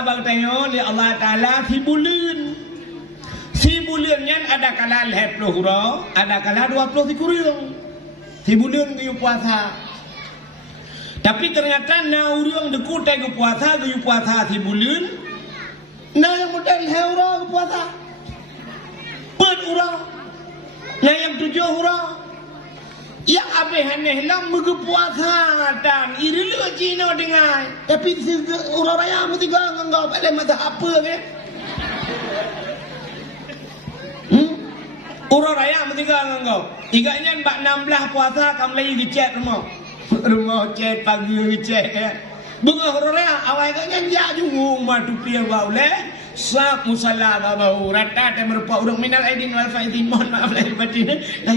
puasa bang tengok li Allah Taala si bulan. Si bulan nyan ada kala 10 hura, ada kala 20 kurang. Si bulan dia puasa. Tapi ternyata na urang deku tai puasa si bulan. Na yang model hura puasa. Per urang. Na yang 7 hura. Yang apa haneh lam puasa dan irilu Cina dengan. Tapi urang raya mesti ganggau pada mata apa ke? Urang raya mesti ganggau. Igaknya 16 puasa kamu lagi dicek rumah cek pagi cek ya. Bunga horornya awal kan ya jungung madu pia bau le sak musalla bau rata dan merupa urang minal aidin wal faizin mohon maaf lahir batin lah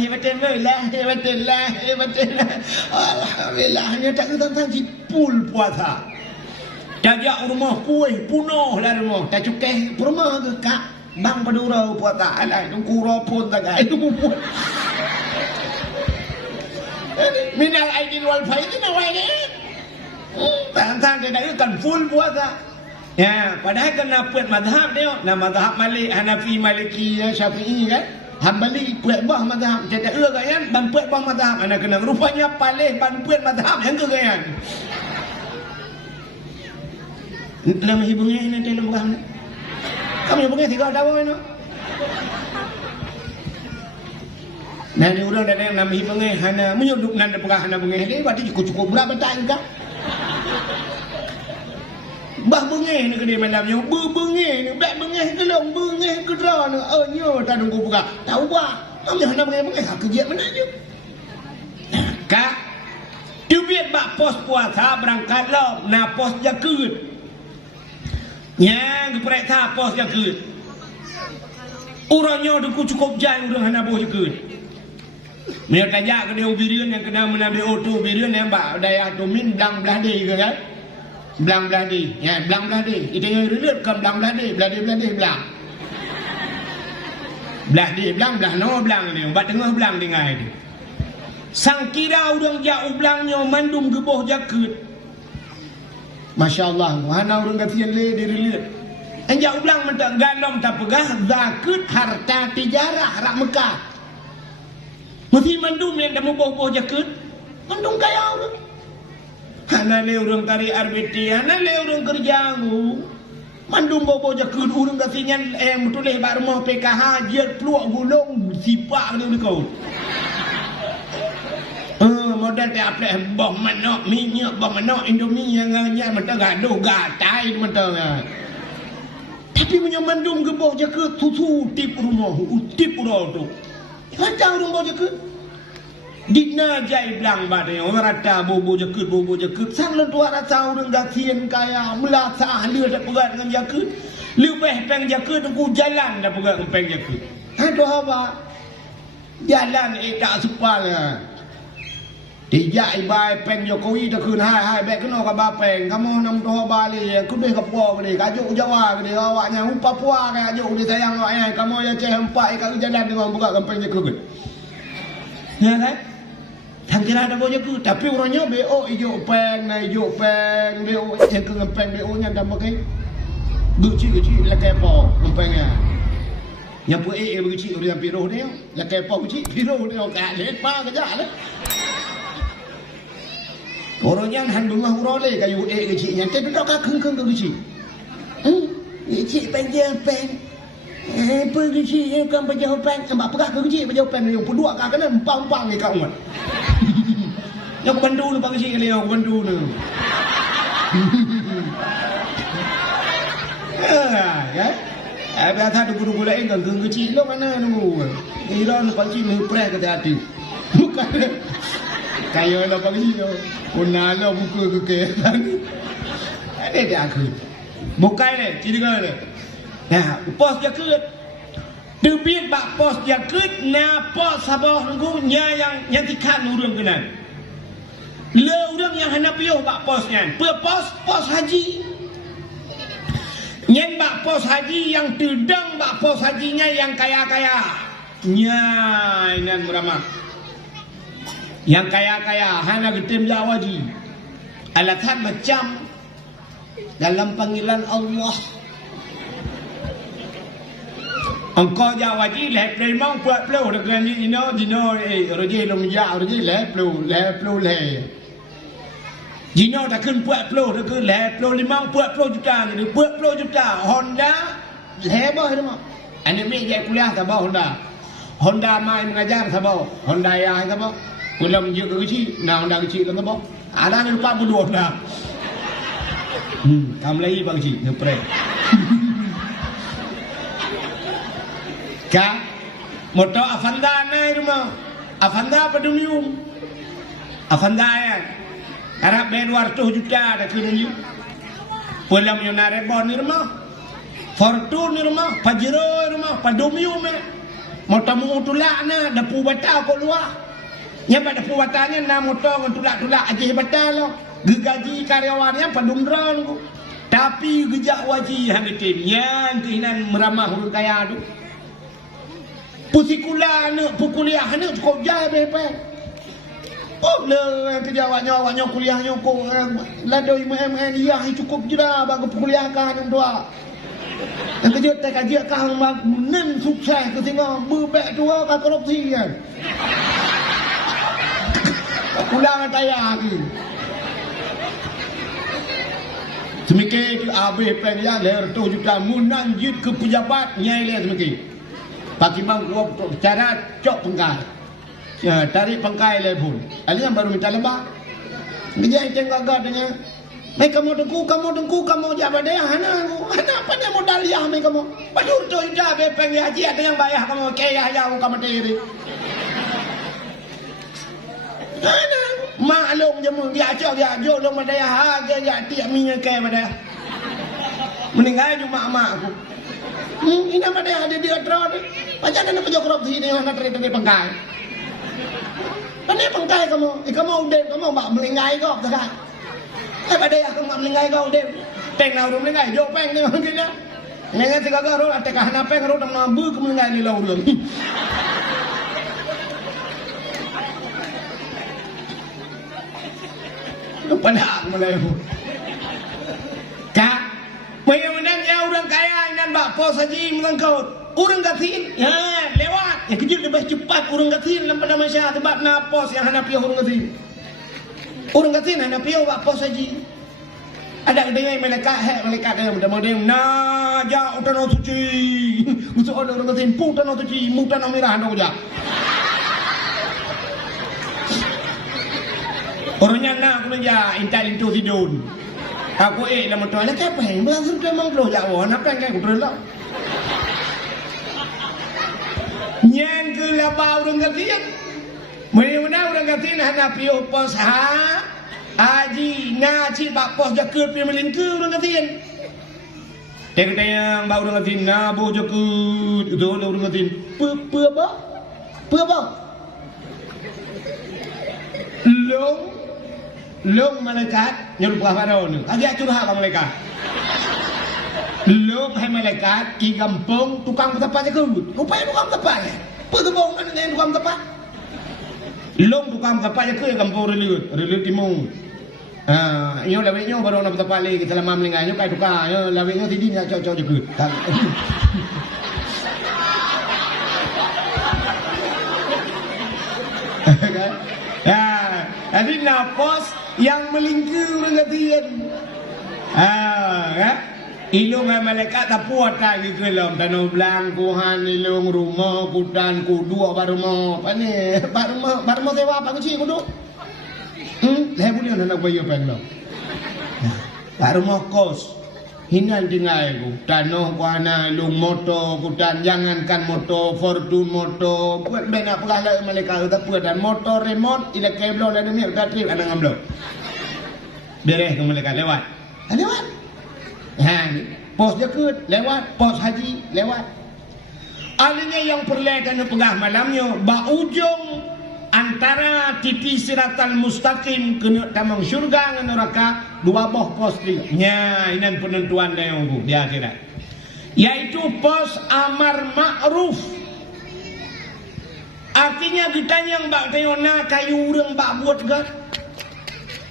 alhamdulillah hanya tak tentang si pul puasa jajak rumah kuih punuh lah rumah tak cukai rumah ke kak bang padurau puasa alai tunggu ropon tak itu pun minal aidin wal faizin awal ni Tangan dia nak kan full puasa. Ya, padahal kena puat mazhab dia. Nah mazhab Malik, Hanafi, Maliki, Syafi'i kan. Hambali puat bah mazhab. Dia tak kan ban puat bah mazhab. Ana kena rupanya palih ban puat mazhab yang ke kan. Nama hibungnya ini dalam bukan. Kamu hibungnya 3 tahun ini. Nah, ni orang dah nama hibungnya hana menyudup nanda pegah hana bungeh ni berarti cukup berapa tahun kah? Bah bengih ni kedai malamnya, bengih ni, bek bengih kelong, bengih kedra ni, nyo tak nunggu buka. Tahu bah, kamu hendak bengih, kerja mana je? Kak, duit bak pos puasa berangkat lo, na pos jakut. Yang periksa pos jakut. Orangnya duku cukup jai orang hendak pos jakut. Mereka tajak ke dia ubirian yang kena menambil auto ubirian yang bak daya domin belang beladi ke kan? Belang beladi, ya belang beladi. Itu yang relate kan belang beladi, beladi belang. Beladi belang no belang ni, bat tengah belang dengai dia. Sang kira orang jauh belangnya mandum geboh jakut. Masya-Allah, mana orang kasihan le dia relate. Yang jauh belang mentak galong tak pegah zakut harta tijarah rak Mekah. Mesti mandum yang dah boh-boh jakut. Mandum kaya orang. Hana le orang tarik RBT, hana le orang kerja aku. Mandum boh-boh jakut orang katanya yang betul bak rumah PKH dia peluak gulung sipak dia kau. Modal tak apa boh manok minyak boh manok Indomie yang hanya mentang gaduh gatai mentang. Tapi punya mandum geboh jakut susu tip rumah, tip rumah tu. Kacau rumah jakut. Dina jai belang badai orang rata bobo jakut sang lentua rasa orang gasian kaya melasa ahli dak pegat dengan jakut lebih peng jakut aku jalan dak pegat dengan peng jakut aduh apa jalan tak supaya dijak ibai peng Jokowi dak kun hai baik kena ka bapeng kamu nam doh bali ku deh ka po ni kajuk Jawa ni awaknya Papua ka kajuk ni sayang awaknya kamu ya ceh empat ka jalan dengan buka kampung jakut ya kan thằng kia ada boja ku tapi orangnya BO hijau peng BO yang ke ngepeng BO nya dah pakai kecil lah kayak po ngepengnya yang pu kecil orang piro dia lah kayak po kecil piro dia ka lepa kerja lah orangnya handung urole kayu kecil nya tapi dak ka keng kecil kecil peng pergi sini kan berjawapan sebab pegah kerja berjawapan yang kedua kau kena empang-empang ni kau mat. Yang bandu ni pagi sini yang bandu ni. Ya. Biasa tu guru lain kan kecil lo mana nunggu. Iran pagi ni prek ke hati. Bukan. Kayo lo pagi ni. Puna lo buku ke. Ada dia aku. Bukai le, tidak le. Nah, pos jakut. Debit bak pos jakut na pos sabah nunggu nya yang tikat urang kenan. Le urang yang hana piuh bak posnya. Pos haji. Nyen bak pos haji yang tedang bak pos hajinya yang kaya-kaya. Nya inan beramah. Yang kaya-kaya hana getim jawaji. Alatan macam dalam panggilan Allah. Engkau jawab je leh memang buat pelu dengan Gino roje long ya roje leh pelu Gino tak kun buat pelu dengan leh pelu 5 buat pelu juta ni buat pelu juta Honda leh bah tu mah ane mi je kuliah tak bah Honda mai mengajar tak bah Honda ya tak bah ulam je ke kecil nah Honda kecil tak bah ada ni lupa berdua dah kamu lagi bang cik ngepre Ka, motor Avanda na rumah, Avanda Padumium, Avanda ya, Arab bayar 200 juta dah kena ni, pulang yang narebon ni rumah, Fortune ni rumah, Pajero rumah, Padumium motor mu tulak na, dapu batal kau luar, nyapa dapu batalnya na motor ngan tulak aje batal lo, gaji karyawannya Padumdron ku, tapi gejak wajib hang tim, yang keinan meramah orang kaya tu. Pusikula anak kuliah anak cukup jaya bepe. Oh le kerjawanya kuliahnya kok lado MN iya cukup je dah bagi kuliah kan yang dua. Yang kerja tak kerja kan men sukses ke tengok bebek tua kan korupsi kan. Pulang tayar lagi. Semikir habis pengen leher 2 juta munang jid ke pejabat nyai le semikir. Pakai bang gua cara cok pengkai, ya, tarik pengkai lepun. Alian baru minta lembah. Dia tengok gadanya. Mereka kamu dengku, kamu jabat dia. Hana apa dia modal ya mereka kamu. Baju tu ida bepeng ya haji ada yang bayar kamu kaya ya kamu tiri. Hana maklum je mu dia cok dia jo lo madaya harga ya tiap minyak kaya madaya. Meninggal cuma mak aku. Ini apa dia ada dia terus. Macam mana pejok korupsi ni nak dari pengkai. Ini pengkai kamu udah kamu bak melingai kau tak? Pada dia kamu melingai kau udah. Peng nak udah melingai, jauh peng ni mungkin ya. Nengen tiga kau ada kahana peng ro tam nambu kamu melingai ni lau udah. Pada mulai. Kak, menang ya orang kaya dan bak pos haji melengkau. Urang gatin, ya lewat. Yang kecil lebih cepat urang gatin dalam pada masyarakat sebab napos yang hana piau urang gatin. Urang gatin hana piau bak pos haji. Ada dengan malaikat yang mudah-mudahan naja utano suci. Usuk ada urang gatin putano suci, mutano merah ndo ja. Orangnya nak aku ja intal itu tidun. Aku lama tu ala apa yang langsung tu memang bloh ya wah apa yang aku terlalu. Yang ke labau orang gatin. Mana orang gatin hana piu pos haji ngaji bak pos jakut pi melingku orang gatin. Dia kata yang bau orang gatin nabu jakut itu orang gatin. Pe apa? Long malaikat nyuruh apa ni? Agak curhat bang malaikat. Long hai malaikat di kampung tukang tepat je. Rupanya tukang tepat ya. Perkebun mana yang tukang tepat? Long tukang tepat je ke kampung relut timung. Nyo lawinyo baru nak tepat lagi kita lama melingkai nyo kai tukang. Nyo lawinyo tidi nak cocok je ke. Ya, jadi napos yang melingkir orang gatin. Ilung malaikat tak puas lagi ke dalam tanah belang kuhan ilung rumah kudan kudu baru mau apa ni baru mau sewa apa kecil kudu leh boleh nak bayar peng lo baru mau kos hinan tinggal ku tanah kuana ilung motor kudan jangankan motor Fortune motor buat benak pegala malaikat tak puas dan motor remote ila kabel dan ni tak trip anak ngamlo beres ke malaikat lewat. Pos jakut lewat, pos haji lewat. Alinya yang perlekan pegah malamnya ba ujung antara titi siratal mustaqim ke tamang syurga ngan neraka dua boh pos nya inan penentuan yang di akhirat. Yaitu pos amar ma'ruf. Artinya ditanya bak tayona kayu urang bak buat gak.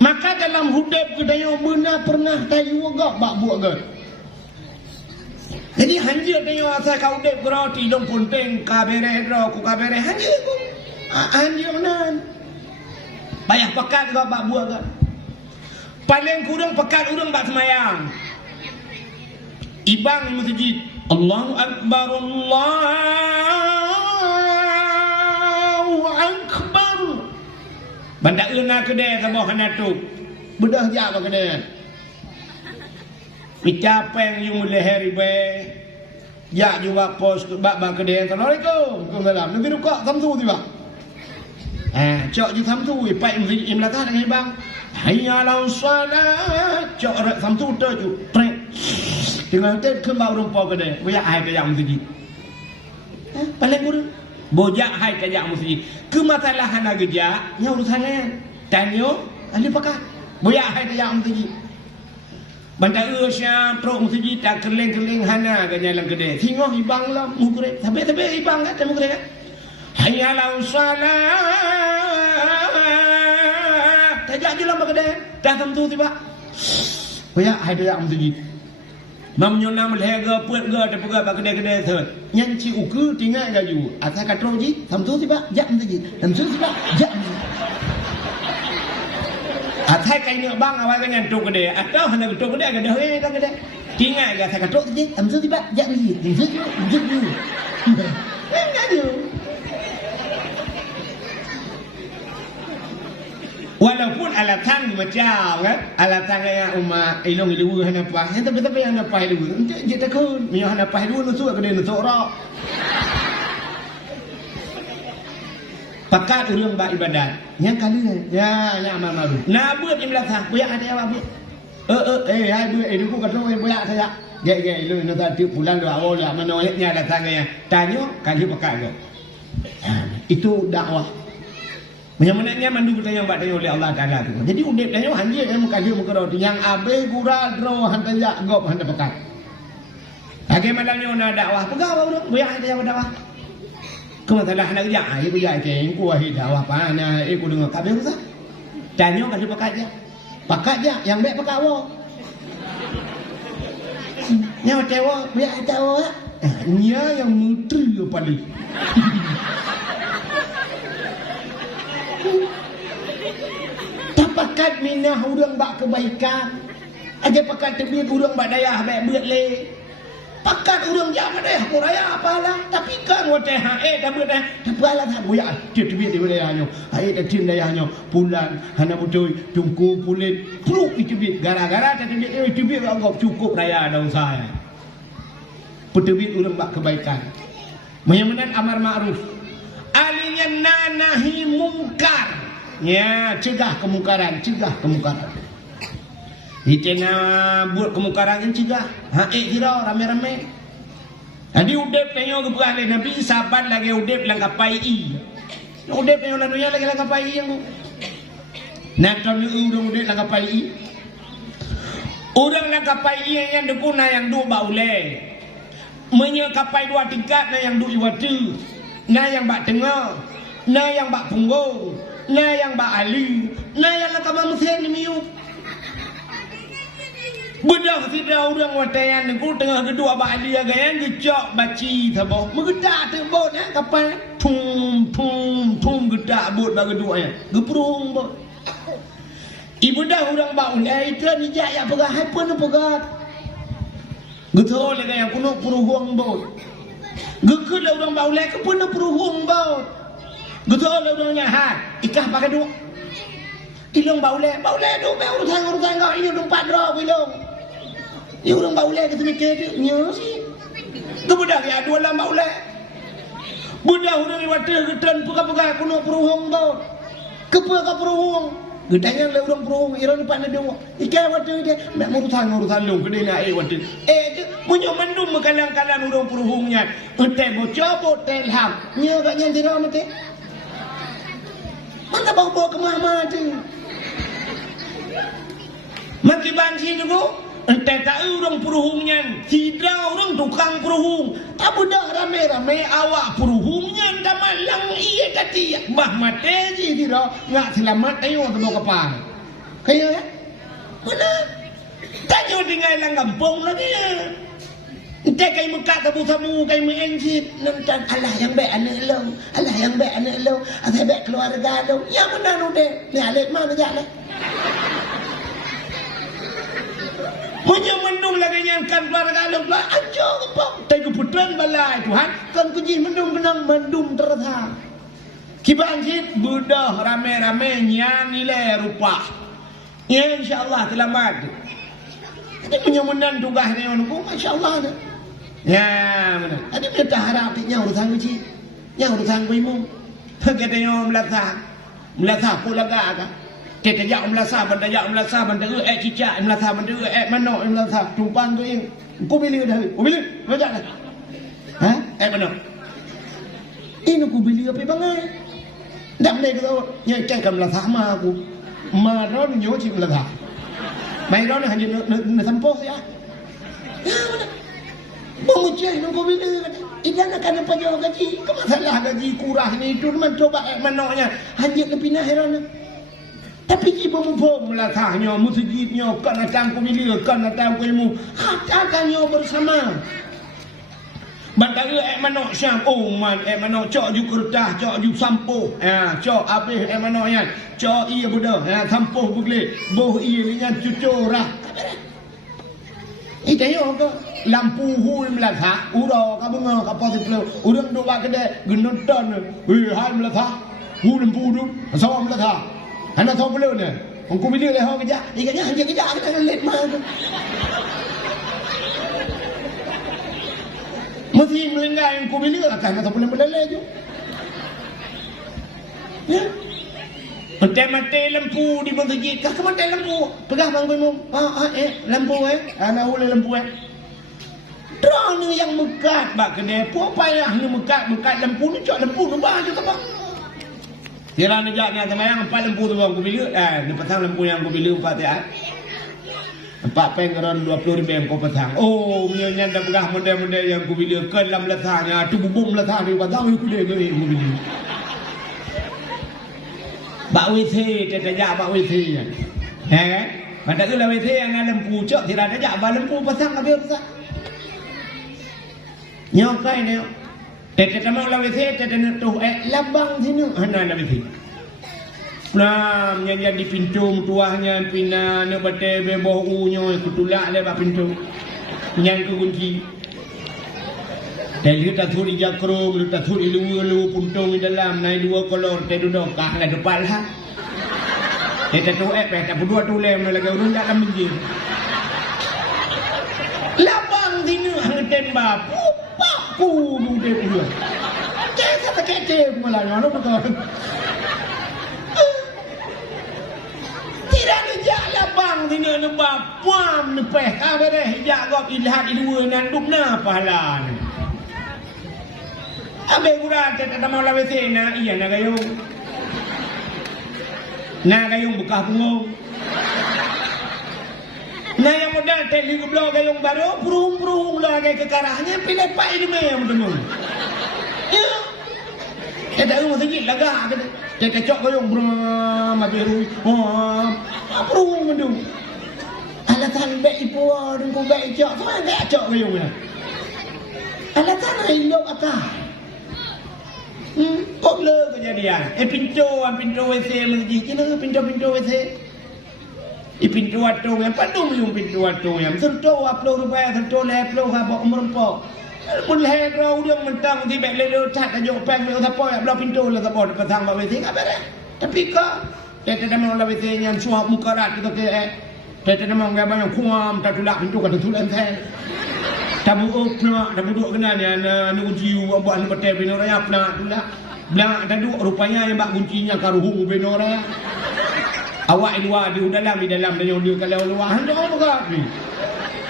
Maka dalam hudib kita yang benar pernah tayu agak bak buat ke. Jadi hanjir tayu asal kau hudib keroti dong punting kabere ro ku kabere hanjir ku. Hanjir menan. Payah pekat agak bak buat ke. Paling kurang pekat urang bak semayang. Ibang di masjid. Allahu Akbar, Allahu Akbar. Bandak euna kedai sama hana tu. Bedah jak apa kedai. Micapeng yung leher ibe. Ya juga pos bak kedai. Assalamualaikum. Waalaikumsalam. Nanti rukak samsu tiba. Cok je samsu ipai im latah dengan ibang. Hayya 'alas salat. Cok samsu tu ju. Prek. Dengan tet ke bau rumpau kedai. Boyak hai ke yang masjid. Paling kurang. Bojak hai ke yang masjid. Kemasalahan agak nya urusannya tanyo ahli pakar boyak hai ke yang masjid. Banda usya pro masjid tak keleng-keleng hana ke jalan kedai. Tengok ibang lah mukre. Tapi ibang kan mukre kan. Hayya 'alas salat. Tajak je lama kedai. Dah tentu tiba. Boyak hai ke yang masjid. Mam nyonam lega puat ga de pega ba kedai-kedai thot. Nyan ci uku tinggal gaju. Asa katro ji samsu tiba jak mti. Samsu tiba jak. Athai kai ne bang awal ka nyan tok kedai. Atau hana tok kedai ga de he ta kedai. Tinggal ga sa katro ji samsu tiba jak mti. Samsu jak mti. Gaju. Walaupun alatan macam kan, alatan kayak umat ilong ilu hana pah, tapi hana pah ilu, je takun, mio hana pah ilu nusu kedai nusu rak. Pakat urang bak ibadat, yang kali ni, ya amal malu. Nak buat imlak sah, buat ada apa buat? Hai buat, ku kata buat saya. Gaya ilu nu tadi pulang dua awal lah, mana olehnya alatan kayak, tanya kali pakat ke. Itu dakwah. Menyenangnya mandu kita yang badai oleh Allah Taala tu. Jadi udip dan yo hanjir yang mengkaji muka roti yang abe gura dro hantar jak gop hantar pekat. Bagaimana nyo na dakwah pegang apa dong? Buya ada yang dakwah. Kemasalah anak jak ai ku ya ke ku wahi dakwah pana ku dengar kabe usah. Danyo kasi pekat je. Pekat je yang baik pekat wo. Nya tewo buya tewo. Nya yang menteri paling. Pakat minah urang bak kebaikan. Aja pakat tebit urang bak dayah baik beut le. Pakat urang jak dayah kuraya apalah. Tapi kan wate hae dah beut dah. Tapi alah tak boyak dia tebit di dayahnya. Hae dah tim dayahnya. Pulan hana betul tungku pulit. Pruk tebit gara-gara tak tebit tebit anggap cukup raya dah usaha. Petebit urang bak kebaikan. Menyamanan amar ma'ruf. Alinya nahi mungkar. Ya, cegah kemungkaran, cegah kemungkaran. Itena buat kemungkaran ini cegah. Kira rame-rame. Jadi udep tengok kebukaan Nabi sahabat lagi udep langkapai i. Udep tengok lalunya lagi langkapai i yang. Nak tahu urang udep langkapai i. Urang langkapai i yang dekuna yang dua baule. Menyekapai dua tingkat na yang dua iwatu. Na yang bak tengah, na yang bak punggung. Na yang ba ali, na yang nak kamu mesti ni miu. Budak tidak orang watayan ni, ku tengah kedua ba ali agayan gejak baci thabo. Mengedak tebot ya kapal, tum gedak bot ba kedua ya. Geprung bot. Ibu dah orang ba ulai itu ni jak ya pegah hai pun pegat. Getol le yang kuno peruhung bot. Gekul orang ba ulai ke pun peruhung bot. Betul orangnya ikah pakai dua. Ilong baule dua urusan kau ini empat roh ilong. Ini orang baule kita mikir nya sih. Kebudak ya dua lam baule. Budak orang water getan puka-puka kuno peruhung bau. Kepuka peruhung. Gedanya le orang peruhung iron depan dia. Ikah water dia nak urusan long gede na water. Punya mendum kalang-kalang orang peruhungnya. Ente bocor telham. Nya gaknya dirau mate. Mana bawa ke mama tu? Maki banci tu ko, ente tak orang peruhungnya, tidak orang tukang peruhung. Tak budak rame-rame awak peruhungnya, dah malang iya kati. Bah mate je tidak, ngak selamat ayo tu bawa kapal. Kaya ya? Mana? Tanya tinggal lang kampung lagi ya. Entah kay muka tabu samu kay mengenjit nantan Allah yang baik anak lo, Allah yang baik anak lo, atau baik keluarga lo. Yang mana nu deh? Ni alit mana jalan? Punya mendung lagi yang kan keluarga lo lah aja apa? Tapi keputusan balai Tuhan kan kunci mendung kenang mendung terasa. Kibang sit budah rame-rame nyanyi le rupa. Ya insyaallah selamat. Ini punya menang tugas ni orang pun masya-Allah dah. Ya, mana? Ada minta harap nya urusan kuci. Nya urusan kuimu. Kita yo melasa pula ga. Kita jak melasa benda cicak melasa benda mano melasa tumpang tu yang. Ku pilih dah. Ku pilih. Bajak dah. Ha? Mano. Ini ku pilih apa bangai? Dak boleh kau nya cakap melasa sama aku. Maron nyo cik melasa. Mai ron hanya nak sampo ya. Ya mana? Mengucai nunggu bila idan akan apa jawab gaji ke masalah gaji kurang ni itu mencoba manoknya hanya lebih nahiran tapi ibu bom melatahnya masjidnya kan datang ke bila kan datang ke ilmu katakannya bersama Bantara manok syam man manok cok ju kertas cok ju sampo cok habis manok yan cok iya budak sampo begle boh iya dengan cucurah tayo ke lampu hul melata uro ka bunga ka positif urang do ba kede gunonton hai melata hul lampu du sawa melata ana sawa belu ne angku bila le ho kerja ikanya hanje kerja kita let mah mesti melenggai angku bila kan atau boleh melele je ya mati lampu di masjid kah mati lampu pegah bang bimum lampu ana hul lampu Drone yang mekat bak kena puak payah ni mekat lampu ni cak lampu tu bah je tak kira ni jak ni semayang empat lampu tu bang aku bila ni pasang lampu yang aku bila empat ya 4 penggeran 20 ribu kau pasang punya dah pegah model-model yang aku bila ke dalam letaknya tu bubung letak ni pasang aku dia ke aku bila bak WC tak jak bak WC pada tu lah WC yang ada lampu cak tidak ada jak bak lampu pasang habis pasang nyokai ni tete mau la wese tete tu labang sini hana la wese nah nyanyi di pintu tuahnya pina ne bate beboh unyo kutulak le ba pintu nyang ku kunci teli ta thuri jakro ta thuri lu puntung di dalam nai dua kolor te duduk kah la depan ha tete tu ta berdua tu le lagi urun dalam menji labang sini hangten ba aku muda pula. Jangan kata malah yang apa kau? Tidak dijak labang sini nampak puam nepeh apa dah hijak gop ilhat dua nan dupna pahala. Abe kurang tak mau lawe sena iya nak gayung. Nak gayung bekas punggung. Nah yang modal teli geblok gayung baru perung lah kayak kekarahnya pilih pak ini yang teman. Ya. Kita rumah sedikit lagak kita. Kita cok gayung berang biru. Perung tu. Alatan baik ibu dan ku baik cok. Semua tak cok gayung ya. Alatan ilok atas. Kok le kejadian. Pintu WC masjid kena pintu WC. Pintu atau yang padum yung pintu atau yang sentuh upload rupaya sentuh upload ha bok merempok pun leh rau dia mentang di bek lele cat tajuk peng le sapo ya belah pintu le sapo pasang bak WC apa dah tapi ka kita dah mau la WC yang suap muka rat kita ke kita dah mau gambar yang kuam tak tulak pintu kan tulak entah tabu opna tabu duk kena ni nu kunci buat ni petai bino raya pna tulak belah ada duk rupanya yang bak kuncinya karuhung bino raya awak luar di dalam dia kalau luar hendak apa kat ni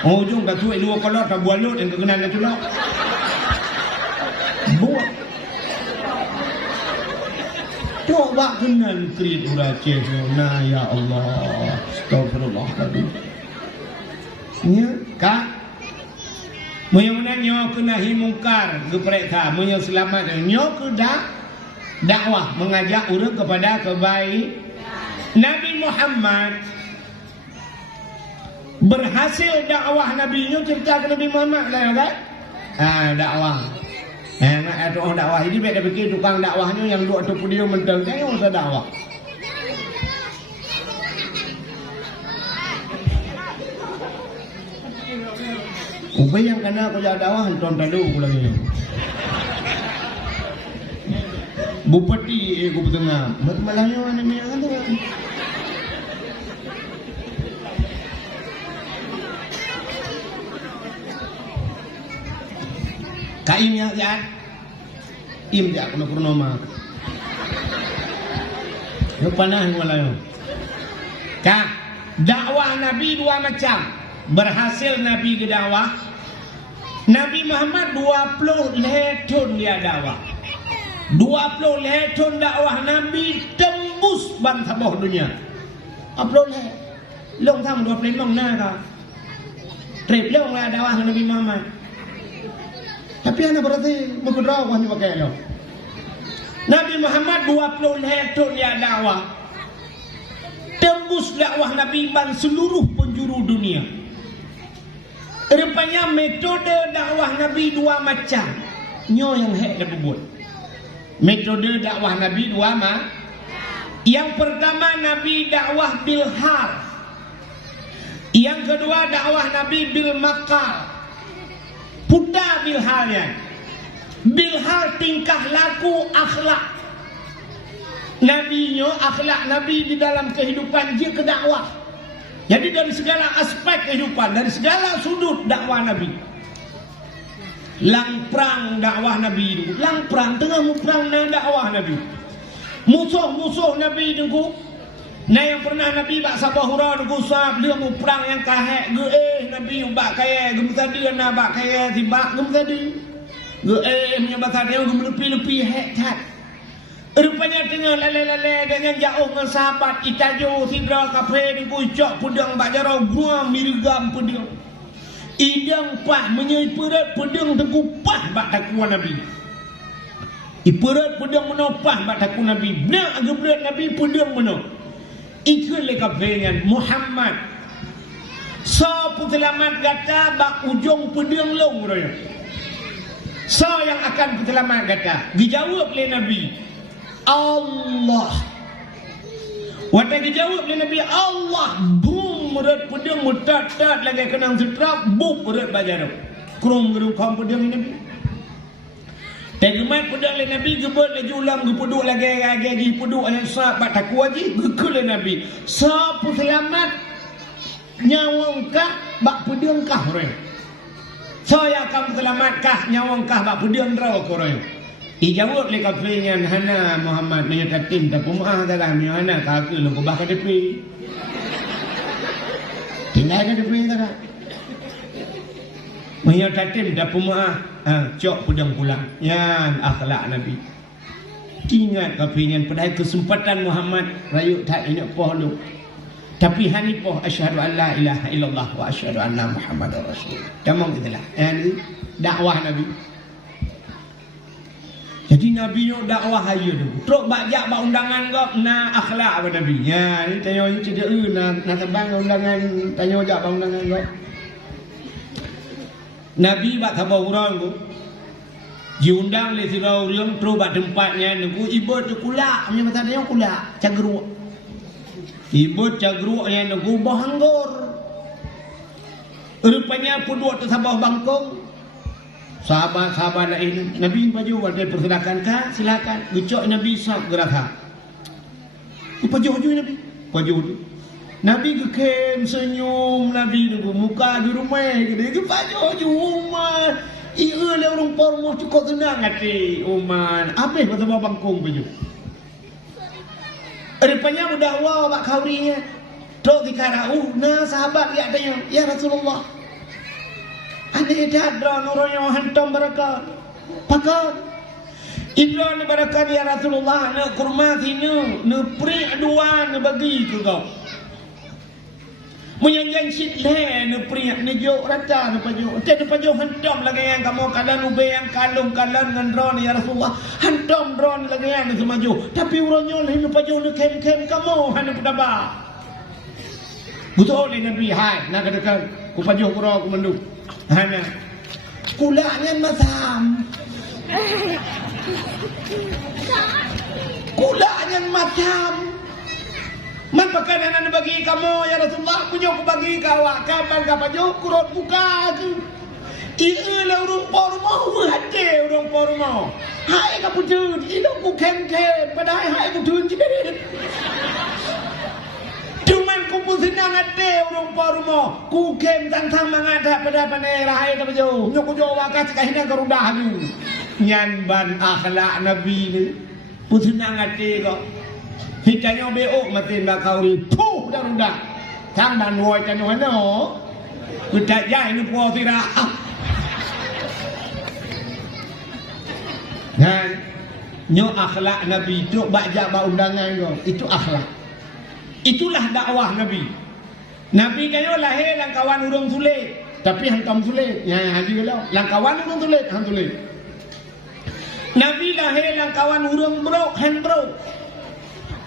ujung kat tu luar kolor tak buat lut yang kekenan tu lah buat coba kenan krit urace nah ya Allah astagfirullahaladzim ya kak Muyang nyo kena himungkar gepreka muyang selamat nyo ke dakwah mengajak orang kepada kebaikan Nabi Muhammad berhasil dakwah Nabi nya cerita ke Nabi Muhammad lah kan. Dakwah. Nak orang dakwah ini beda fikir tukang dakwahnya yang duk tu dia mental saya usah dakwah. Ubay yang kena aku jadi dakwah hantam tadu aku lagi. Bupati aku bertengah. Malangnya mana ni kan tu. Kaimnya ya, dia kena purnama. Yo panah walayo. Dakwah Nabi dua macam. Berhasil Nabi ke dakwah. Nabi Muhammad 20 tahun dia dakwah. 20 tahun dakwah Nabi tembus bangsa bawah dunia. Upload le. Long tham 20 long na ka. Trip long lah dakwah Nabi Muhammad. Tapi anak berarti berdoa wahnya pakai lo. Nabi Muhammad 20 tahun dia dakwah. Tembus dakwah Nabi ban seluruh penjuru dunia. Rupanya metode dakwah Nabi dua macam. Nyo yang hek dah buat. Metode dakwah Nabi dua macam. Yang pertama Nabi dakwah bil hal. Yang kedua dakwah Nabi bil maqal. Putar bilhalnya. Bilhal tingkah laku akhlak. Nabinya akhlak Nabi di dalam kehidupan dia ke dakwah. Jadi dari segala aspek kehidupan, dari segala sudut dakwah Nabi. Lang perang dakwah Nabi itu. Lang perang tengah mu perang na dakwah Nabi. Musuh-musuh Nabi itu. Nah yang pernah Nabi bak sabah hurau dengan sahab dia mu perang yang kahek ge Nabi bak kaya gem tadi na bak kaya tibak gem tadi ge menyebab tadi gem lepi-lepi hek tat. Rupanya tengah lale-lale dengan jauh dengan sahabat itajo sidra kafe di pucuk pedang bak jarau gua mirgam pedang. Idang pah menyai perat pedang tegupah bak takwa Nabi. Iperat pedang menopah bak takwa Nabi. Benar agak berat Nabi pedang menop. Ikut leka dengan Muhammad. So putelamat kata bak ujung pedang long raya. So yang akan putelamat kata dijawab oleh Nabi Allah. Waktu dijawab oleh Nabi Allah, boom merat pedang mutat-tat lagi kenang setrap, boom merat bajar. Kurung gerung kaum pedang Nabi. Tegemat pedang le Nabi gebut lagi ulang gepuduk lagi puduk yang sahabat takwa ji gekul Nabi. Siapa selamat nyawang kah bak pedang kah roy. Saya akan selamat kah nyawang kah bak pedang raw ko roy. Ijawab le kafirnya hana Muhammad menyatakan tak pemah dalam hana kafir lo ko bak depi. Tinggal ke depi tak? Menyatakan tak pemah cok pedang pulang. Yan akhlak Nabi. Ingat kafirnya pada kesempatan Muhammad rayuk tak ingat poh lu. Tapi hani poh asyhadu an la ilaha illallah wa asyhadu anna Muhammadar Rasulullah. Tamam itulah. Yani dakwah Nabi. Jadi Nabi yo dakwah ayo tu. Truk bajak ba undangan kau na akhlak apa Nabi. Ya, ni tanya you tidak na tebang undangan tanya jak ba undangan kau. Nabi bak tabau urang ku. Diundang le sirau urang terus bak tempatnya nunggu ibu tu kulak, punya mata dia kulak, cageruk. Ibu cageruk yang nunggu bahanggur. Rupanya puduk tu sabah bangkong. Sahabat-sahabat lain Nabi baju walai persilakan kah? Silakan. Gecok Nabi sak geraka. Paju Nabi. Paju Nabi kekem senyum Nabi nunggu muka di rumah gede ke paju rumah. Iya le orang pormo cukup tenang hati uman. Apa kata bangkong baju? Rupanya udah wow bak kaurinya. Tok dikarau nah sahabat lihat tanya, ya Rasulullah. Ane dadra nuroyo hantam barakat. Pakat. Idra barakat ya Rasulullah na kurma sini na pri dua na bagi ke kau. Menyanjang sit le na pri na jo rata na pajo. Te pajo hantam lagi yang kamu kadan ube yang kalung kalan ngan dron ya Rasulullah. Hantam dron lagi yang semaju. Tapi uronyo le na pajo na kem kamu hanu pedaba. Betul oleh Nabi hai nak katakan ku pajuh kura ku menduk. Hana. Kulaknya macam. Kulaknya macam. Man pakanan bagi kamu ya Rasulullah, punya aku bagi kau kapan kapan jauh kurut buka tu. Ia lah orang mau hati orang mau. Hai kamu tu, ini aku kem padahal hai aku tu je. Cuman ku pun senang hati orang mau. Ku kem tantang mengada pada panera hai kamu jauh. Nyok jauh wakas kahina kerudah tu. Nyan ban akhlak Nabi ni, pun senang hati kau. Hitanya beok matin bakau ni puh dah rudak. Tang ban woi kan no. Udah jai ni puas tidak. Dan nyo akhlak Nabi itu baca ba undangan kau. Itu akhlak. Itulah dakwah Nabi. Nabi kanyo lahir langkawan urang sulit, tapi hantam sulit. Ya haji gelau. Langkawan urang sulit, han sulit. Nabi lahir langkawan urang bro, han bro.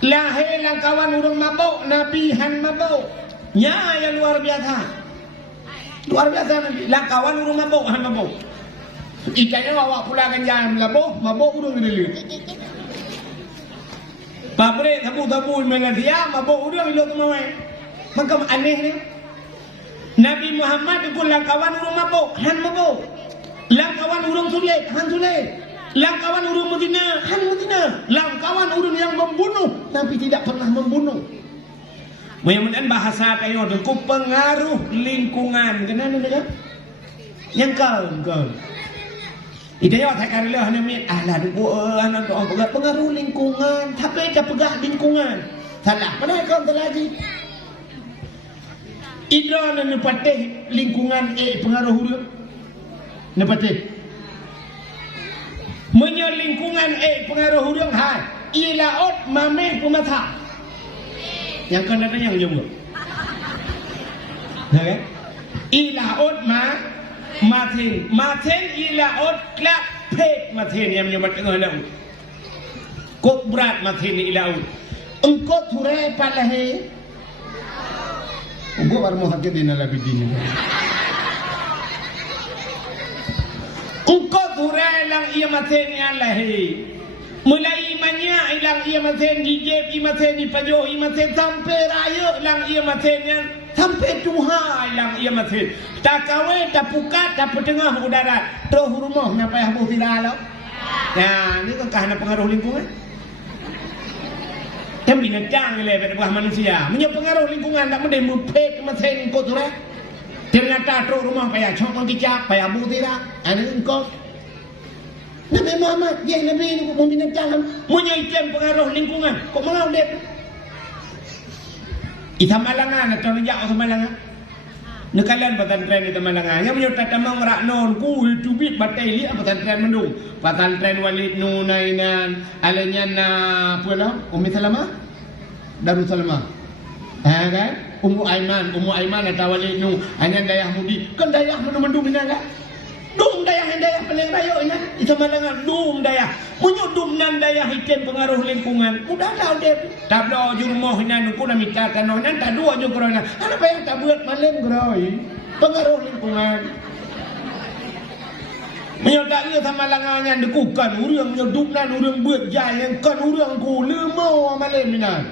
Lahir langkawan urang mabuk, Nabi han mabuk. Ya yang luar biasa. Luar biasa Nabi. Langkawan urang mabuk, han mabuk. Ikannya awak pula kan jangan mabuk urang dulu. Pabrik tabu-tabu mengadia mabuk urang ilo tumawe. Maka aneh ni. Nabi Muhammad ikut langkawan urang mabuk, han mabuk. Langkawan urang sulit, han sulit. Langkawan urang Madinah, han Madinah. Langkawan urang yang membunuh, Nabi tidak pernah membunuh. Mudah-mudahan bahasa kayo tu pengaruh lingkungan. Kenapa ni kan? Yang kau. Itu yang saya kata lah ni, alah anak doa pengaruh lingkungan, tapi dah pegah lingkungan. Salah, mana kau terlagi? Idra ni patih lingkungan pengaruh dia. Ni patih. Menyo lingkungan pengaruh dia hai. Ilaot mameh pemata. Yang kan ada yang jumpa. Okay? Ilaot Matin ilaot klak pek matin yang menyebut dengan kok berat matin ilaut. Engkau turai palahe. Engkau baru mau sakit di dalam bidin. Engkau turai lang ia matin yang lahe. Mulai imannya ilang ia matin gigep ia matin di pajoh ia matin sampai raya lang ia matin yang sampai Tuhan ilang ia matin. Tak kawin, tak pukat, tak petengah udara. Terus rumah, kenapa yang buh tidak halau? Nah, ini kan kerana pengaruh lingkungan. Kan binatang ni pada buah manusia. Punya pengaruh lingkungan, tak boleh mempek mesin kau tu lah. Ternyata terus rumah payah cokong kicap, payah buh tidak. Ini engkau. Nabi Muhammad, dia Nabi ini pun binatang. Punya ikan pengaruh lingkungan. Kau malah dia. Ita malangan atau nejak sama malangan. Nekalan pesantren itu malangan. Yang menyertai tamang raknon ku tubit batai lihat pesantren mendung. Pesantren Walid Nunainan, alanya na apa Ummi Salamah, Darul Salamah. Kan? Ummu Aiman atau Walid Nu, hanya dayah mudi. Kan dayah mendung ina kan? Dum dayah paling raya ina. Itu malangan dum dayah. Menyudum nan dayah ikan pengaruh lingkungan. Udahlah dia. Tak ada jurmoh ina ku nak minta tanah nan tak dua je kerana. Apa yang tak buat malam gerai. Pengaruh lingkungan. Menyertai sama langannya dekukan urang menyudup nan urang buat jaya kan urang ku lemau malam ina.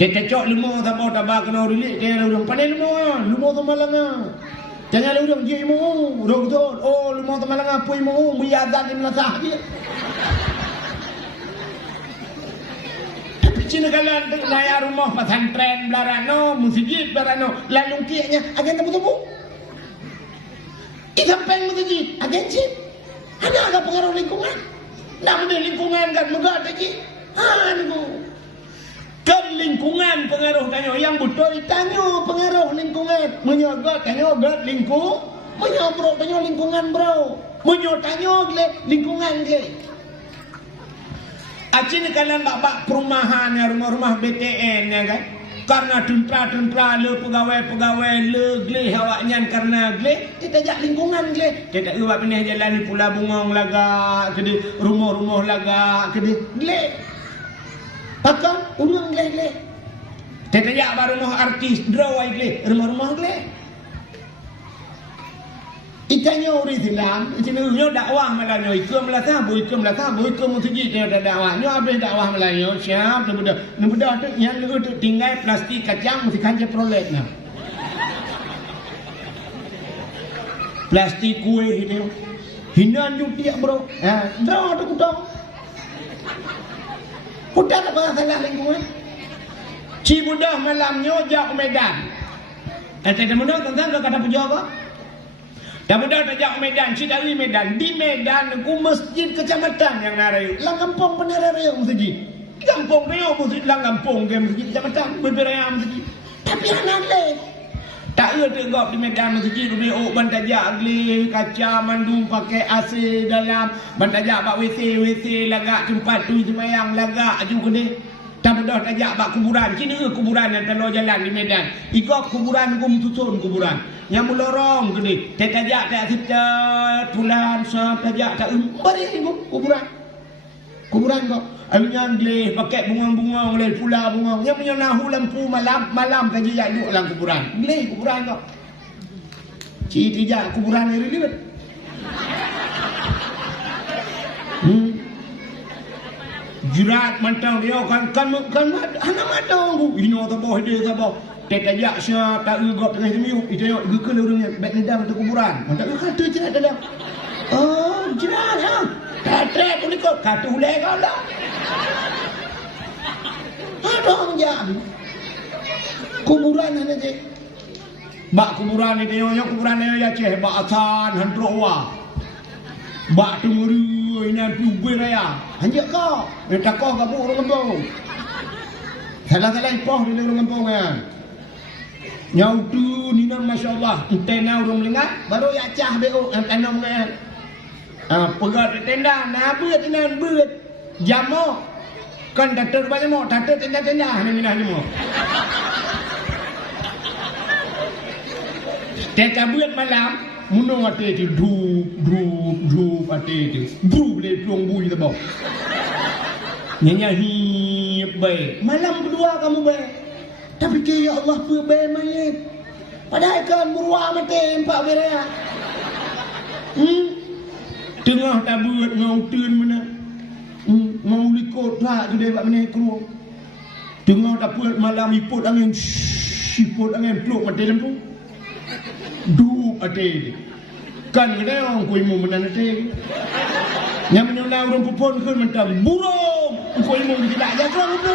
Dia cocok lemau sama tabak kena rilik dia urang pandai lemau sama langan. Jangan urang je mu, urang betul. Oh, lemau sama langan pui mu, muyadan ni melasah dia. Cina kalian layak rumah pesantren belarano, masjid belarano, lalu kianya agen temu-temu. Sampai masjid, agen cip. Ada agak pengaruh lingkungan. Nak lingkungan kan megah tadi. Anu. Kan lingkungan pengaruh tanya yang betul tanya pengaruh lingkungan. Menyogot tanya god lingkung, menyobrok tanya lingkungan bro. Menyot tanya lingkungan gle. Acin kalian bak perumahan ya rumah-rumah BTN ya kan. Karena tuntra le pegawai le gle awaknya karena gle kita jak lingkungan gle. Kita buat benih jalan di Pulau Bungong laga ke di rumah-rumah laga ke di gle. Pakai urang gle. Tetaya baru rumah artis draw igle rumah-rumah igle. Ikannya orang Islam, ikannya dakwah Melayu, ikut Melayu, ikut masjid dia ada dakwah. Nyo habis dakwah Melayu, siap nebuda tu yang lu tu tinggal plastik kacang mesti kanja prolet nah. Plastik kue itu, hinan ju tiak bro, draw tu kutong. Kuda tak pernah salah lingkungan. Cibudah malamnya jak Medan. Kata mudah tentang kata puja apa? Dah mudah tajak Medan, Cidari Medan. Di Medan ku masjid kecamatan yang narayu. Lang kampung penarayu masjid. Kampung dia masjid lang kampung ke masjid kecamatan berberaya masjid. Tapi anak leh. Tak ada tengok di Medan masjid ku bantajak agli kaca mandung pakai AC dalam bantajak bak WC lagak tempat tu semayang lagak juga ni. Tak mudah tajak bak kuburan. Kini kuburan yang kalau jalan di Medan. Ikut kuburan susun kuburan. Yang melorong ke ni. Tak tajak tak sejat bulan sah tajak tak bari ibu kuburan. Kuburan kok. Alunya gleh pakai bunga-bunga oleh pula bunga. Yang punya nahu lampu malam kaji jak duduk dalam kuburan. Gleh kuburan kok. Cik tijak kuburan ni ribet. Jurat mantang dia kan anak matang ino taboh dia taboh tetajak sia tak gugap tengah demiu itu yo gekel urangnya baik nendang tu kuburan mantang kata jerat dalam jerat ha kata tu likot kata ulai kau lah adong jam kuburan ana je bak kuburan ni yo kuburan ni ya ceh bak asan handrowa bak tu ngeri ini puber raya hanjak kau minta kau kabur orang kampung salah-salah ipoh di orang kampung kan nyau tu nina masya-Allah tena orang melengah baru ya cah beo tanam kan pegat tenda na beut nan beut jamo kan datar banyak mo datar tenda-tenda ni minah ni mo teka beut malam munung ate itu drup ate itu bru boleh tuang bui tu bau nyanyi baik malam berdua kamu baik tapi ke ya Allah baik mayit padahal kan murwa mati empat beria tengah tak buat ngau tun mana ngau likot tak gede bak mana keruang tengah tak buat malam iput angin peluk mati lampu du ade kan gede orang kuimu menan ade yang menyulau orang pupon kan mentang burung kuimu tidak ada kan itu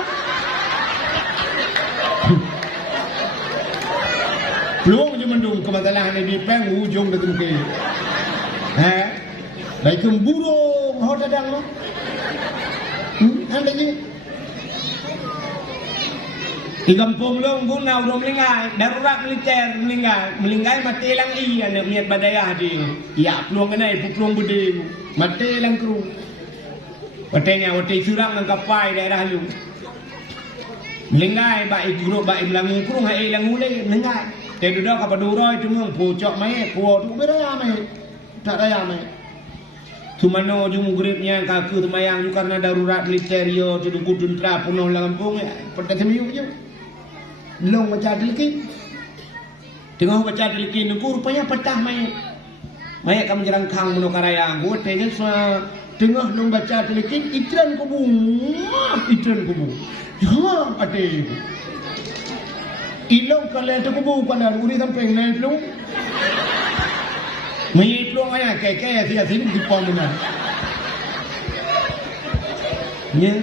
peluang je mendung kemasalahan di peng ujung ke temke baik burung hot dadang lo anda je di kampung long guna urang melingkai darurat militer melingkai mati lang iya nak miat badaya dia ya peluang kenai peluang gede mati lang kru watenya wati surang nang kapai daerah lu melingkai baik grup baik belangu kru hai lang ule melingkai te duda ka paduroi tu mung pucok mai puo tu beraya mai tak raya mai Sumano jung gripnya kaku temayang karena darurat militer yo tu kudun tra punoh lang kampung pada semiu je long baca deliki tengah baca deliki nuku rupanya petah mayat kamu jarang kang menukaraya gue tanya tengah long baca deliki itran kubu ya ada ilong kalau tu kubu kalau uri sampai naik pelung mayat pelung ayah kayak sini di pom benar ya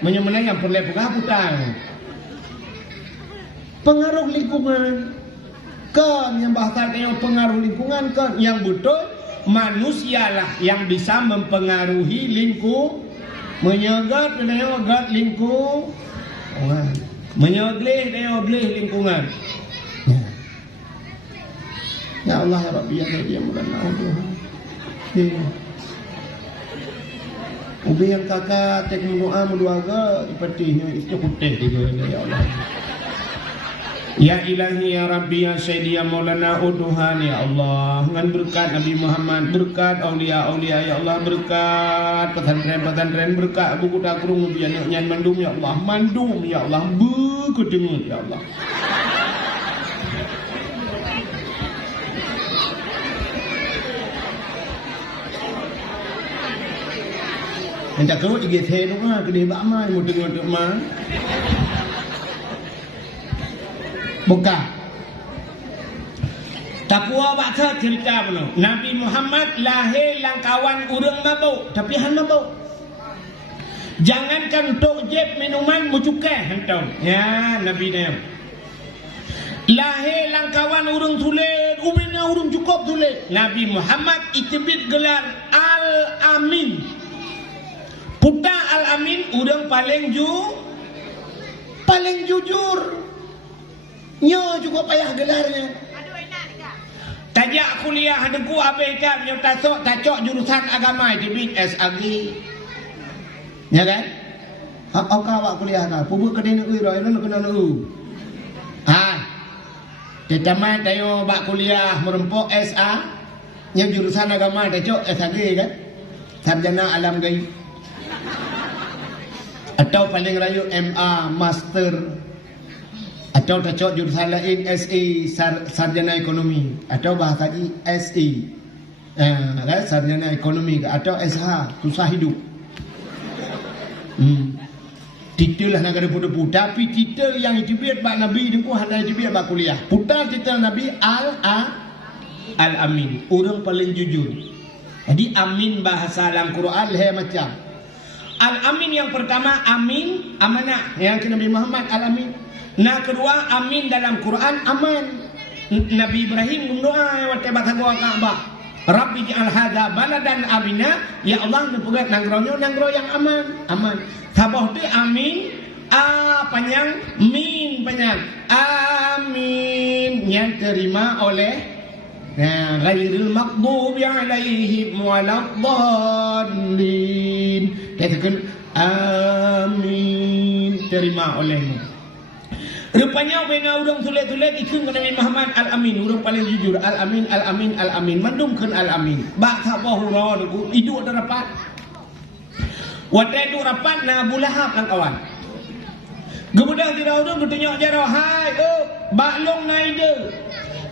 menyemena yang perlepukan putang pengaruh lingkungan kan yang bahasa yang pengaruh lingkungan kan yang betul manusialah yang bisa mempengaruhi menyegat lingkungan menyegleh lingkungan ya Allah ya Rabbi ya dia ubi yang kakak tek doa menduaga sepertinya itu putih dia ya Allah Ya ilahi ya rabbi ya sayyidi ya maulana uduhan ya Allah, dengan berkat Nabi Muhammad, berkat aulia-aulia ya Allah, berkat pesantren-pesantren, berkat buku takrung biar nyan mandum ya Allah, mandum ya Allah, berkedengut ya Allah. Minta kau igi teh tu mah, kedih bak mah, mudah-mudah mah. Buka. Takwa baksa cerita benar. Nabi Muhammad lahir langkawan urang mabuk, tapi han mabuk. Jangankan tok jeb minuman mucukai hantau. Ya, Nabi dia. Lahir langkawan urang tulen, ubinnya urang cukup tulen. Nabi Muhammad itibit gelar Al-Amin. Puta Al-Amin urang paling jujur. Nyo juga payah gelarnya. Tajak kuliah hadku abe jam nyo tacok jurusan agama di SAG. Ya kan? Hak awak kuliah ka, pubu ke dene ui roi lu kena lu. Ha. Tetamat tayo bak kuliah merempok SA nyo jurusan agama tacok SAG kan? Sarjana alam gaib. Atau paling rayu MA Master. Atau tacok jurusan lain SE sarjana ekonomi, atau bahasa SE sarjana ekonomi, atau SH susah hidup. Titel lah nak ada putu, tapi titel yang itibit bak Nabi dengku hanya itibit bak kuliah. Putar titel Nabi Al-Amin, orang paling jujur. Jadi amin bahasa dalam Quran leh macam Al-Amin yang pertama amin amanah, yang ke Nabi Muhammad Al-Amin. Nah kedua amin dalam Quran aman. Nabi Ibrahim berdoa waktu bahasa gua Ka'bah, Rabbi ja'al hadza baladan amina, ya Allah nepegat nanggronyo nanggro yang aman. Sabah tu amin panjang min panjang amin yang terima oleh ghairil maghdubi alaihim waladdallin. Katakan amin terima olehmu. Rupanya bena urang tulet-tulet ikut ke Nabi Muhammad Al-Amin, urang paling jujur. Al-Amin mandumkan Al-Amin. Bak sabah hurau niku iduk dah rapat. Watai duk rapat na Abu Lahab lang kawan. Gebudah tidak urang bertunjuk jarah, hai bak long naide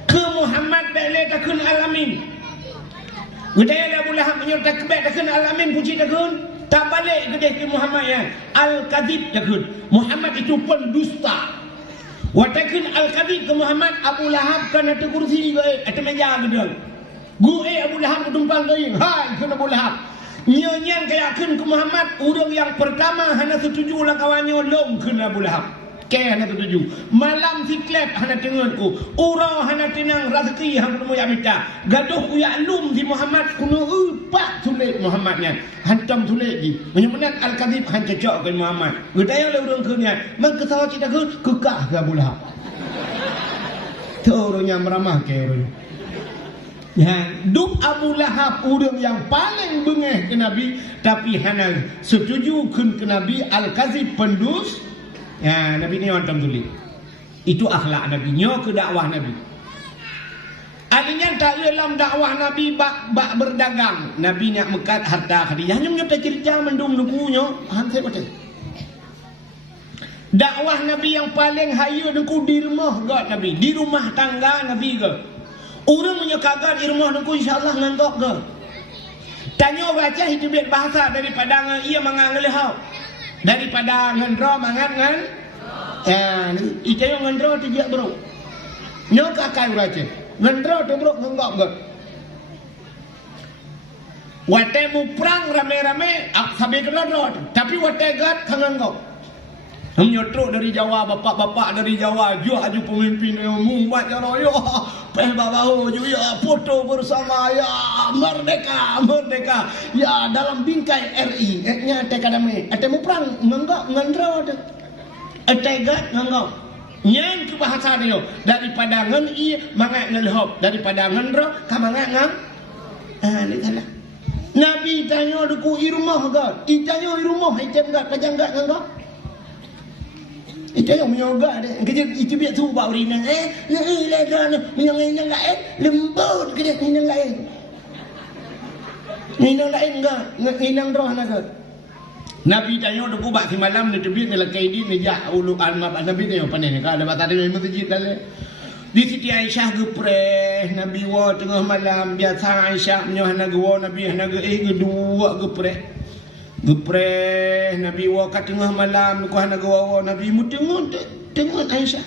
ke Muhammad bele takun Al-Amin. Gudaya Abu Lahab menyerta kebek takun Al-Amin puji takun. Tak balik ke Muhammad yang Al-Kadhib takun. Muhammad itu pendusta. Watakin Al-Kadhib ke Muhammad, Abu Lahab kan ada kursi ke meja gedang. Gue Abu Lahab tumpang ke hai ke Abu Lahab. Nyanyian kayakin ke Muhammad, urang yang pertama hanya setuju lah kawannya long ke Abu Lahab. Kaya hanya setuju. Malam siklep hanya tengokku. Urang hanya tenang rezeki hang kuno ya minta. Gaduh uya lum di Muhammad kuno upak sulit Muhammadnya. Hantam sulit ji. Menyebutkan Al-Kadhib han cocok ke Muhammad. Gudaya le urang kenya. Mak kesawa cita ke kekah ke Abu Lahab. Tu orangnya meramah ke orang. Ya, duk Abu Lahab urang yang paling bengeh ke Nabi, tapi hanya setuju ke Nabi Al-Kadhib pendus. Ya, Nabi ni orang tulis. Itu akhlak Nabi, nyo ke dakwah Nabi. Adanya tak dalam dakwah Nabi bak berdagang. Nabi nak mekat harta Khadijah. Hanya menyebut cerita mendum nukunya, hantai betul. Dakwah Nabi yang paling hayu nuku di rumah God Nabi, di rumah tangga Nabi ke. Orang menyekagat di rumah nuku insya-Allah nganggok ke. Tanya baca itu biar bahasa daripada ia mengangelihau. Daripada ngendro mangan ngan itayo ngendro tijak bro nyo kakai urace ngendro tu bro ngenggok gak wate mu perang rame-rame sabi kenodro tapi wate gat kangenggok nyotro dari Jawa bapak-bapak dari Jawa jo aju pemimpin mu buat royo peh babaho jo ya foto bersama ya merdeka ya dalam bingkai RI nya tekadame atemu perang ngenggok ngendro gat ngenggok nyen ke bahasa dia daripada ngen I mangak ngelhop daripada ngendro ka mangak ngam ni Nabi tanya deku i rumah gat i tanya i rumah item gat pajang gat ngenggok itu Kita yang menyoga deh. Kerja itu biar tu bawa rinang. Lah dah yang lain lembut ke dia yang lain. Yang lain enggak, nginang roh nak. Nabi tanya dah kubak si malam ni terbit ni lakai di ni jak ulu almab Nabi tanya panen ni kalau ada di masjid dah. Di Siti Aisyah gepreh Nabi wa tengah malam biasa Aisyah menyohana gewa Nabi hana gedua gepreh. Gepreh Nabi wa kat tengah malam ku hana gewa Nabi mu tengok Aisyah.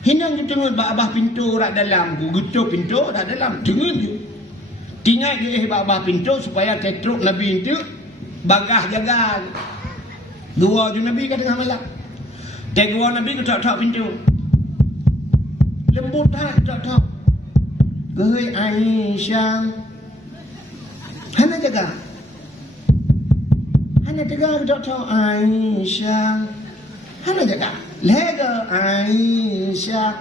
Hinang je tengok abah pintu rak dalam ku getuk pintu rak dalam tengok je. Tinggal je abah pintu supaya ketruk Nabi itu bagah jaga. Dua je Nabi kat tengah malam. Tegwa Nabi ke tok pintu. Lembut tak. Gehoi Aisyah. Hana jaga. Hana jaga tok Aisyah. Hana jaga. Lega Aisyah.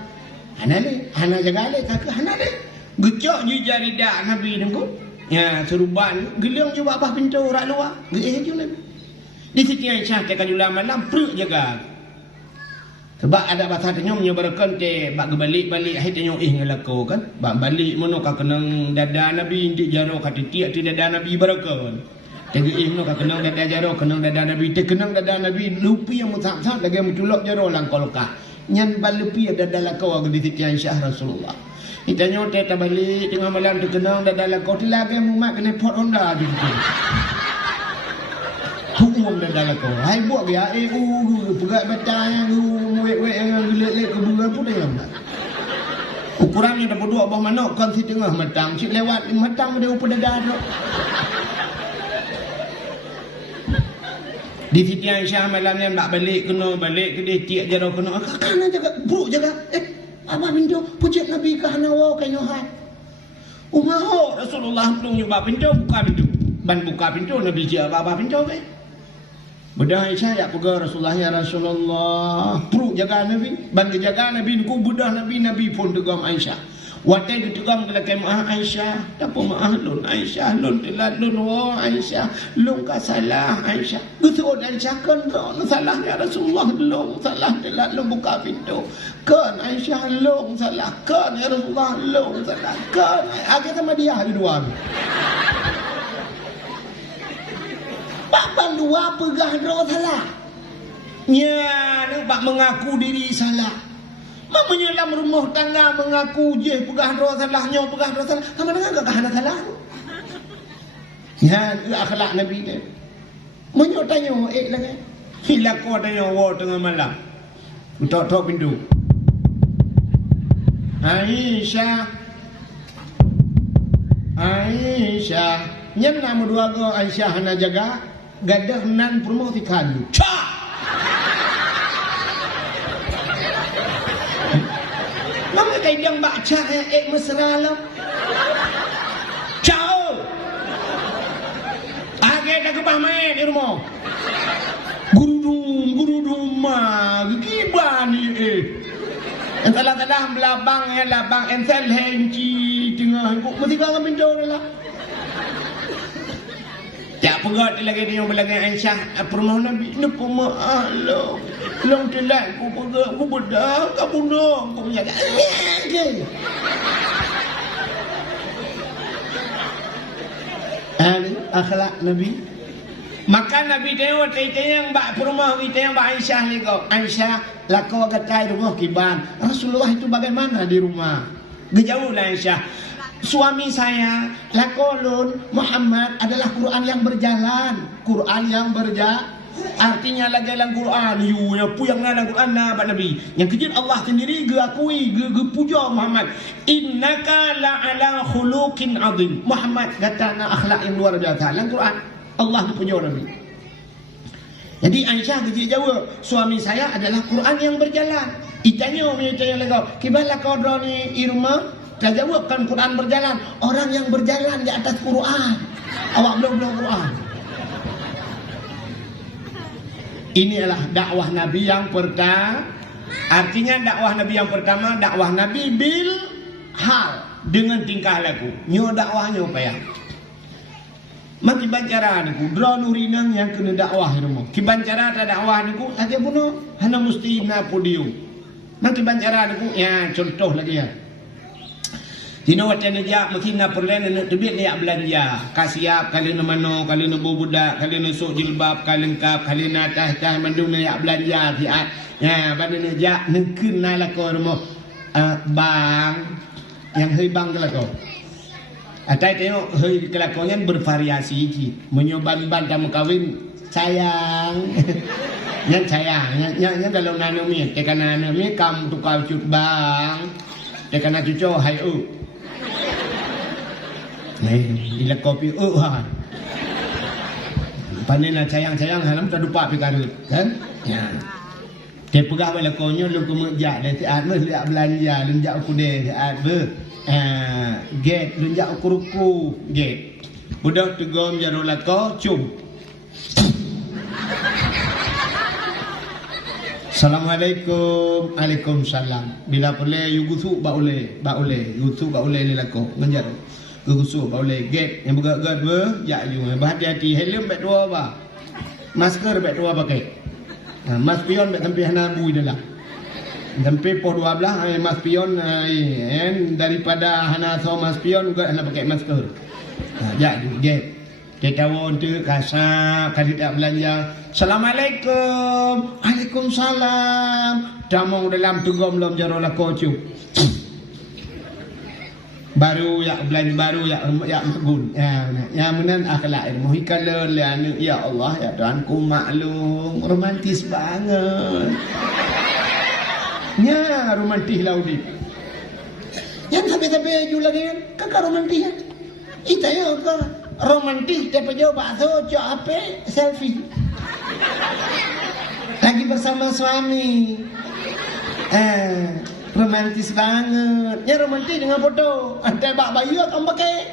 Hana jaga le kakak hana le. Gecok je jari dak Nabi nengko. Ya seruban gelong je abah pintu rak luar. Geh je Nabi. Di Siti Aisyah tekan jula malam perut jaga. Sebab ada bahasa tanya menyebarkan te bak balik hai tanya ngelako kan. Bak balik mono ka kenang dada Nabi indik jaro ka tiak ti dada Nabi barakon. Tege mono ka kenang dada jaro kenang dada Nabi te kenang dada Nabi lupi yang mutak-mutak lagi mutulok jaro langkol ka. Nyan balupi dada lako di Siti Aisyah Rasulullah. Ditanya te ta balik tengah malam te kenang dada lako ti lagi mumat kena pot Honda gitu. Hukum dan dalam kau. Hai buat dia pegat batang wek yang gelek ke bulan pun dia enggak. Ukurannya dapat dua abah manok kan si tengah matang, si lewat matang dia upah dada. Di Siti Aisyah malam ni nak balik ke dia tiak jaro kena. Kana jaga buruk jaga. Abah pintu pucuk Nabi ke hanawa kaino hat. Umah Rasulullah belum nyoba pintu buka pintu. Ban buka pintu Nabi dia abah pintu ke. Bedah Aisyah ya pegang Rasulullah ya Rasulullah. Perut jaga Nabi. Bagi jaga Nabi. Ku bedah Nabi pun tegam Aisyah. Watai ku tegam kelakai maaf Aisyah. Apa maaf lun Aisyah. Lun telat lun wa Aisyah. Lun ka salah Aisyah. Betul Aisyah kan kau salah ya Rasulullah. Lun salah telat lun buka pintu. Kan Aisyah lun salah. Kan ya Rasulullah lun salah. Kan. Agak sama dia dua. Bang dua pegah roh salah. Ya, nampak mengaku diri salah. Menyelam rumah tangga mengaku je pegah roh salahnya, pegah roh salah. Sama dengan kakak hana salah. Ya, akhlak Nabi dia. Menyok tanya, lagi. Hilak kau tanya, tengah malam. Tok pintu. Aisyah. Nyen nama dua go Aisyah hana jaga. Gadah nan permoh ti kalu. Cak. Mama kay dang baca mesra lo. Ciao. Age dah ke main di rumah. Gurudum ma gibani Entah belabang labang entel henci tengah kok mesti kau ambil jauh lah. Tak pegat lagi dia belakang Aisyah permohon Nabi ni pemaaf lo. Long telat ku pegat ku bedah kamu dong ku menjaga. Akhlak Nabi. Maka Nabi tengok yang bak perumah kita yang bak Aisyah ni kau. Aisyah lakau gatai rumah kiban. Rasulullah itu bagaimana di rumah? Gejauh lah Aisyah. Suami saya lakolun Muhammad adalah Quran yang berjalan. Quran yang berjalan. Artinya lagi dalam Quran. You yang puyang dalam Quran nak Nabi. Yang kejut Allah sendiri geakui puja Muhammad. Innaka la'ala khuluqin azim. Muhammad kata nak akhlak yang luar biasa. Dalam Quran Allah puja Nabi. Jadi Aisyah kejut jawab, suami saya adalah Quran yang berjalan. Itanya lagi. Kibala kau droni irma. Tak jawab kan Quran berjalan. Orang yang berjalan di atas Quran. Awak belum Quran. Ini adalah dakwah Nabi yang pertama. Artinya dakwah Nabi yang pertama, dakwah Nabi bil hal, dengan tingkah laku. Nyo dakwahnya apa ya? Maki bancara niku drone urinang yang kena dakwah rumah. Ki bancara ta dakwah niku aja puno hana mesti na podium. Maki bancara niku ya contoh lagi ya. Dino watan dia maki na perlen nak tebit dia belanja. Kasiap kali na mano, kali na bubudak, kali na sok jilbab, kali lengkap, kali na tah mandung dia belanja fiat. Ya badan dia nengkeun na lako rumah. Bang yang hei bang kelako. Atai tengok hei kelakonnya bervariasi ji. Menyoban-ban tamu kawin sayang. Yang sayang, yang kalau nano mi, tekan nano mi kam tukar cut bang. Tekan na cuco hai ila kopi ha. Panena sayang-sayang halam tak lupa pikarut kan? Ya. Dia pegah bala konyo lu kemejak dia tiat meh liak belanja lunjak aku de tiat be. Gate lunjak ukuruku gate budak tegom jaro lako cum. Assalamualaikum. Waalaikumsalam. Bila boleh you gusuk ba boleh gusuk ba boleh lako nganjar gusuk ba boleh gate yang begak-gak be ya you berhati-hati helm bet dua ba masker bet dua pakai mas pion bet tempi hana bui dalam sampai po 12 mas pion daripada hana so mas pion juga hana pakai masker. Ya get. Kita wonte kasa kali tak belanja. Assalamualaikum. Waalaikumsalam. Damong dalam tugom lom jaro lakocu. Baru ya belanja baru ya tegun. Ya menan akhlak mohikala ya Allah ya Tuhanku maklum romantis banget. Nya romantis lah udik. Yang sampai-sampai ju lagi kan, kakak romantis kan? Ita ya kak romantis tapi jauh bakso cok apa selfie. Lagi bersama suami. Romantis banget. Ya romantis dengan foto. Antai bak bayu akan pakai.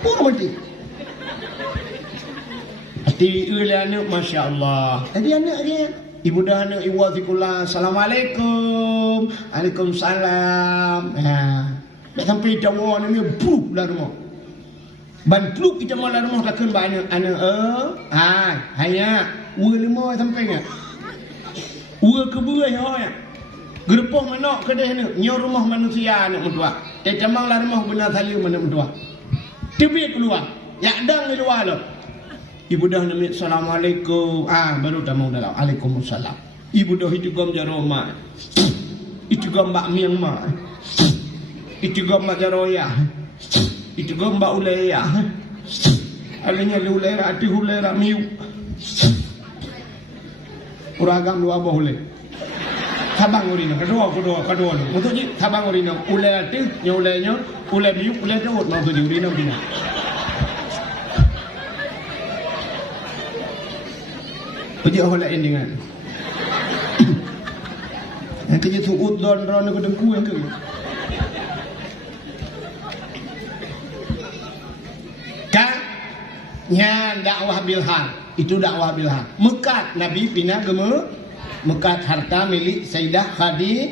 Romantis. Hati anak masya Allah. Tadi anak dia. Ibu dah anak ibu azikulah. Assalamualaikum. Waalaikumsalam. Dah sampai jawab ni buk lah rumah. Ban pluk kita mau lah rumah takkan banyak anak hanya lima sampai ngah. Kebuai hoya. Gerpoh manok kedai ni. Nyor rumah manusia anak mentua. Tecamang lah rumah benar salim anak mentua. Tibit keluar. Yak dang di luar lo. Ibu dah namit Assalamualaikum. Baru dah mau dalam Waalaikumsalam. Ibu dah itu gom jaro mak. Itu gom bak miang mak. Itu gom mak jaroya. Itu gom bak ulaya. Alanya ulera ati ulera miu. Uragam dua boleh. Tabang urina kedua. Untuk je tabang urina ulaya ati nyolenya ulaya miu ulaya jawat mau tu urina bina. Pergi orang lain dengan nanti dia suut don-don aku dengku yang ke nya dakwah bilhaq itu dakwah bilhaq mekat Nabi pina gema mekat harta milik Sayyidah Khadijah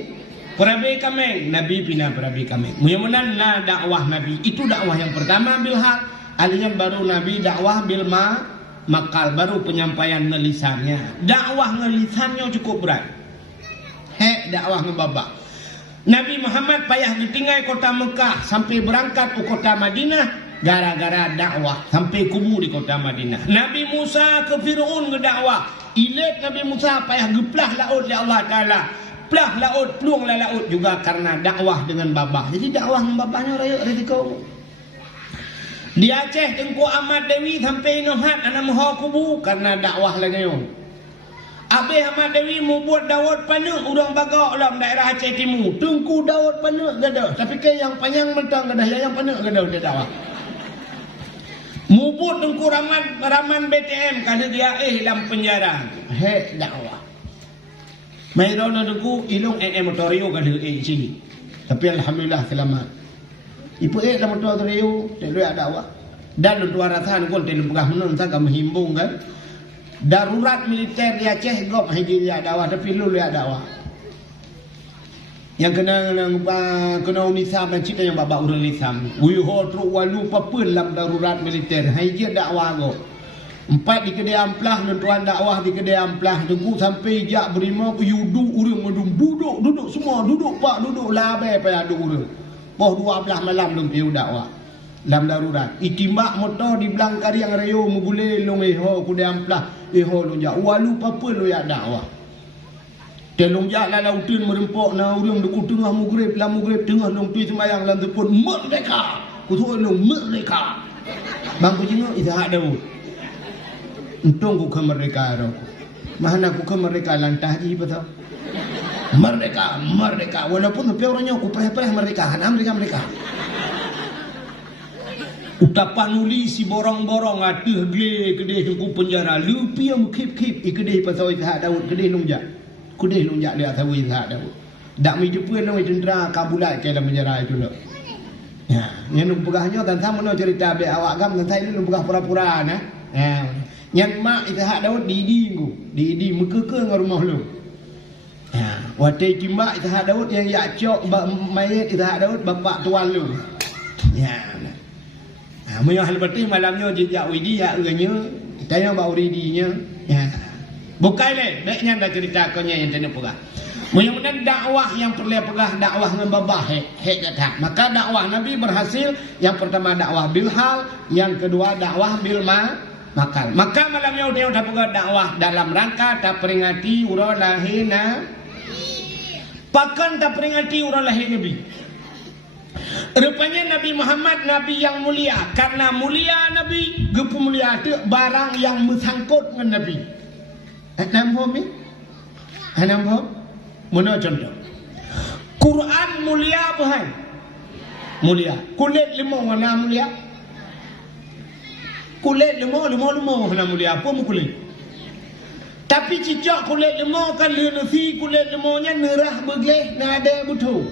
perabi kameng Nabi pina perabi kameng muyamunan na dakwah Nabi itu dakwah yang pertama bilhaq alinya baru Nabi dakwah bilma makal baru penyampaian ngelisannya. Dakwah ngelisannya cukup berat. Dakwah ngebabak. Nabi Muhammad payah ditinggal kota Mekah sampai berangkat ke kota Madinah gara-gara dakwah sampai kubu di kota Madinah. Nabi Musa ke Fir'aun ngedakwah. Ilet Nabi Musa payah geplah laut oleh Allah Taala. Plah laut, pluanglah laut juga karena dakwah dengan babah. Jadi dakwah ngebabaknya raya resiko. Di Aceh Tengku Ahmad Dewi sampai Nohat anak maha kubu karena dakwah lagi yo. Habis Ahmad Dewi mau buat Daud Panek urang bagak dalam daerah Aceh Timur. Tengku Daud Panek gadah. Tapi ke yang panjang mentang gadah yang Panek gadah dia dakwah. Mau buat Tengku Raman BTM kada dia dalam penjara. Dakwah. Mai rono Tengku ilung motorio kada sini. Tapi alhamdulillah selamat. Ibu dalam motor teriu, telui ada awak. Dan dua ratahan kau telui pegah menun tak menghimbung kan. Darurat militer di Aceh gop hiji dia ada awak tapi lu ada awak. yang kena unisam dan cerita yang babak orang lisam wiho truk walu papun dalam darurat militer hai je dakwah go 4 di kedai amplah dan tuan dakwah di kedai amplah tunggu sampai jak berima ku yudu urang medum duduk semua duduk pak duduk labai pa ada urang poh 12 malam dum piu dakwah dalam darurat itimbak motor di belangkar yang rayo mugule long ho kedai amplah ho lonja walu papun lo ya dakwah telung jak la lautun merempok na urang deku tengah maghrib la maghrib tengah long tui sembayang lan tepun merdeka ku tu long merdeka bang ku jengok izah Daud untung ku ke merdeka ro mana ku ke merdeka lantah ji betul merdeka walaupun tapi orangnya ku payah merdeka mereka utapan uli si borong-borong atuh gle kedeh ku penjara lupi yang kip kedeh pasal izah Daud kedeh long jak kudih lunjak dia atas wizah dah. Dak mi jumpa nang cendera kabulat ke dalam penjara itu lah. Ya, yang nuk pegahnya dan sama nak cerita be awak gam dan saya nuk pegah pura-pura nah. Ya. Yang mak Izhak Daud di mekeke ngau rumah lu. Ya, wate timbak Izhak Daud yang yak cok mayat Izhak Daud bapak tuan lu. Ya. Ha, moyo hal berarti malamnya jejak widi ya urangnya, tanya bau ridinya. Ya. Bukai le, beknya dah cerita konya yang tanya pegah. Mudah-mudahan dakwah yang perlu pegah dakwah dengan babah hek kata. Maka dakwah Nabi berhasil. Yang pertama dakwah bil hal, yang kedua dakwah bil makal. Maka malamnya udah pegah dakwah dalam rangka tak peringati urang lahirna. Pakan tak peringati urang lahir Nabi. Rupanya Nabi Muhammad Nabi yang mulia. Karena mulia Nabi, gepu mulia itu barang yang bersangkut dengan Nabi. Nampak ni? Nampak? Mana contoh? Quran mulia bukan? Mulia. Kulit limau mana mulia? Kulit limau mana mulia? Apa mu kulit? Tapi cicak kulit limau kan nasi kulit limaunya nerah begleh nada betul.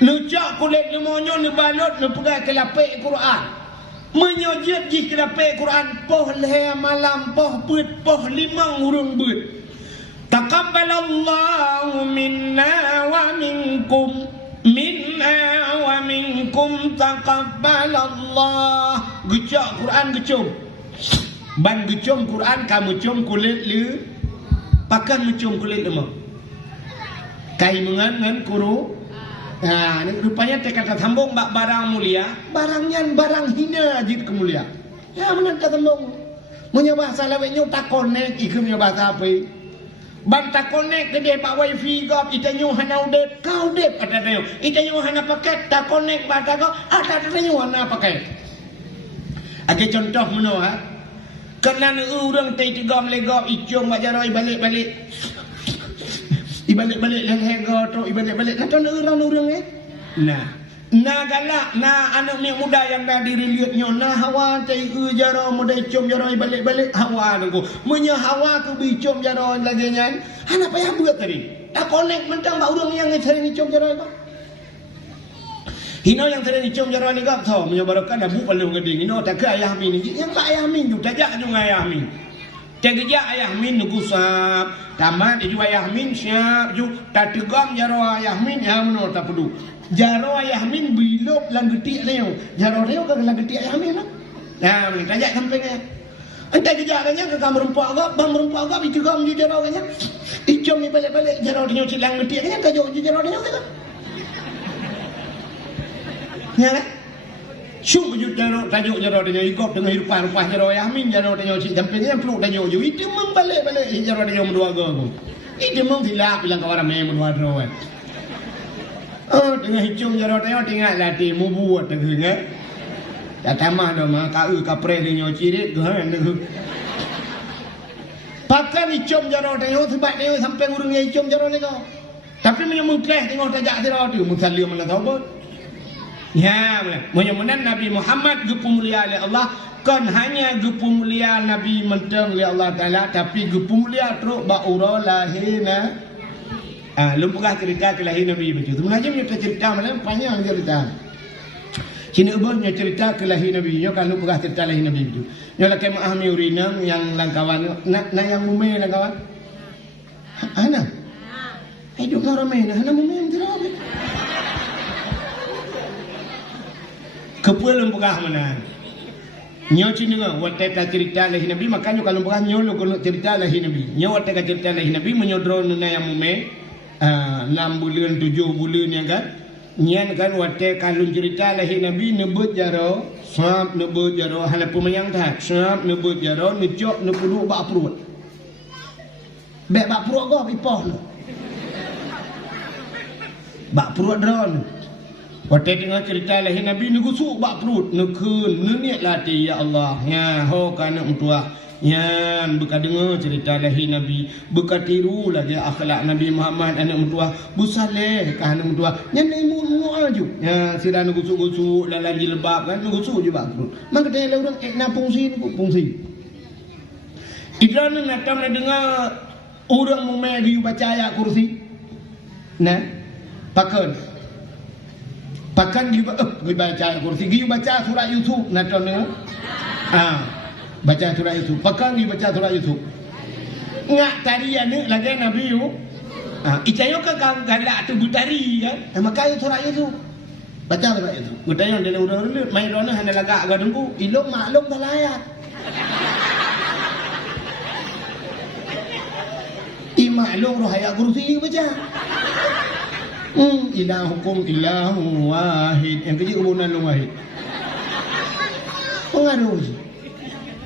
Nucak kulit limaunya nebalut nepegang ke lapik Quran. Menyojit jih kedapik Quran poh leh malam poh put poh limang urang but. Taqabbalallahu minna wa minkum taqabbalallah. Gecak Quran gecum. Ban gecum Quran kamu cum kulit le pakan mencum kulit lemah. Kai mengan kuru. Nah, ini rupanya kata sambung barang mulia, barangnya barang hina jid kemulia. Ya benar kata sambung. Punya bahasa laweknya tak connect, ikutnya bahasa apa? Ban tak connect ke pak wifi gop, itanyo hana udep, kau udep ada tayo. Itanyo hana paket tak connect bahasa gop, ada tayo hana paket. Ada contoh meno ha. Kena urang tai tegam legop icung bak jaroi balik-balik. Ibalik-balik lehega tu ibalik-balik nak tahu orang-orang nah galak anak ni muda yang dah diriliatnya hawa tai jaro muda icom jaro ibalik-balik hawa nunggu munya hawa tu bicom jaro lagi nyan anak payah buat tadi tak connect mentang bak orang yang sering icom jaro tu hino yang sering icom jaro ni gap tau munya barokan dah bu paling geding hino tak ke ayah min yang tak ayah min tu tajak tu ayah min tegja ayah min nugusap tamat ju ayah min siap ju tak tegam jaro ayah min ya menor tak pedu jaro ayah min bilop lang getik leo jaro leo ke lang getik ayah min nah tajak sampai ke ente gejak kanya ke kamar rempok gap bang rempok gap itu gam ju jaro kanya icom ni balik-balik jaro dia cilang getik kanya tajak ju jaro dia kan ya kan Syuk jaro tajuk jaro dia ikop dengan hidupan jaro Yamin jaro dia cik sampingnya peluk tajuk ju itu membalik-balik jaro dia mendua go. Itu mung silap bilang kawan ramai mendua ro kan. Oh dengan hicung jaro dia tinggal latih mu buat dengan. Tak tamah dah mah kau kapre dia cirit tu kan tu. Pakan hicung jaro dia sebab dia sampai urang hicung jaro dia kau. Tapi menyambung kelas tengok tajak jaro tu musallim mana tahu pun. Ya, mudah-mudahan Nabi Muhammad gepu mulia oleh Allah kan hanya gepu mulia Nabi menteng oleh Allah Taala tapi gepu mulia teruk ba ura lahirna. Lumpukah cerita kelahiran Nabi begitu. Sebenarnya kita cerita malam panjang cerita. Cina ubahnya cerita kelahiran Nabi nya kalau lumpukah cerita kelahiran Nabi begitu. Nya lakai mahami urinang yang langkawan nak yang mume langkawan. Ana. Hidup ramai nah, ana mume jerok. Kepulauan Pegah mana? Nyo cina wateta cerita lahi Nabi, makanya kalau Pegah nyo lo kalau cerita lahi Nabi. Nyo wateta cerita lahi Nabi menyodron nuna yang mume 6 bulan 7 bulan ya kan. Nyan kan wate kalau cerita lahi Nabi nebut jaro, sab nebut jaro hala pemayang dah. Sab nebut jaro necok nepulu bak perut. Bek bak perut go pipoh lo. Bak perut dron. Waktu dengar cerita lahi Nabi ni gusuk bak perut nekun neniat latih ya Allah ya ho kana untua ya buka dengar cerita lahi Nabi buka tiru lagi akhlak Nabi Muhammad anak untua busaleh kana untua nyan imu aju ya sira gusuk-gusuk lalan jilbab kan gusuk je bak perut maka dia orang na fungsi ni fungsi idran nak tam dengar orang memegi baca ayat kursi nah pakan Pakan giba baca kursi giu baca surah Yusuf naton ni baca surah Yusuf pakan giu baca surah Yusuf ngak tarian ni lagi Nabi yu icayo ka kang galak tu butari ya maka surah Yusuf baca surah Yusuf gutayon dia urang main rona hana lagak ga dengku ilok maklum talayat imaklum roh ayat kursi baca ilahukum ilahu wahid. Yang kecil kebunan lu wahid. Pengaruh.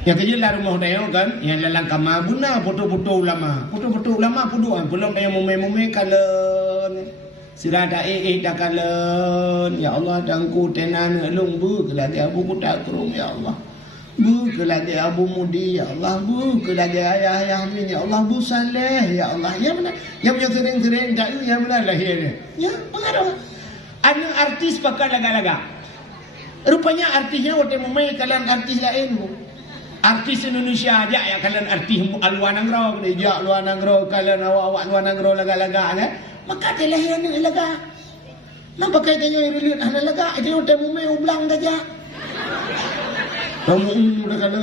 Yang kecil lah rumah dia kan, yang lalang kamar guna foto-foto ulama. Foto-foto ulama puduan. Belum dia mume-mume kalen. Sirada dah kalen. Ya Allah dangku tenan elung bu kelah dia abu kutak terung ya Allah. Bu kelah dia abu mudi ya Allah. Bu kelah dia ayah min ya Allah. Bu saleh ya Allah. Ya mana? Yang punya sering-sering tak yang mana lahirnya? Ya pengaruh. Ada artis pakai laga-laga. Rupanya artisnya waktu memai kalian artis lain. Artis Indonesia aja ya kalian artis luar negara, dia luar negara kalian awak luar negara laga-laga kan. Maka dia lahirnya laga. Nampak pakai tanya religion ana laga itu waktu memai ulang saja. Kamu dah kata.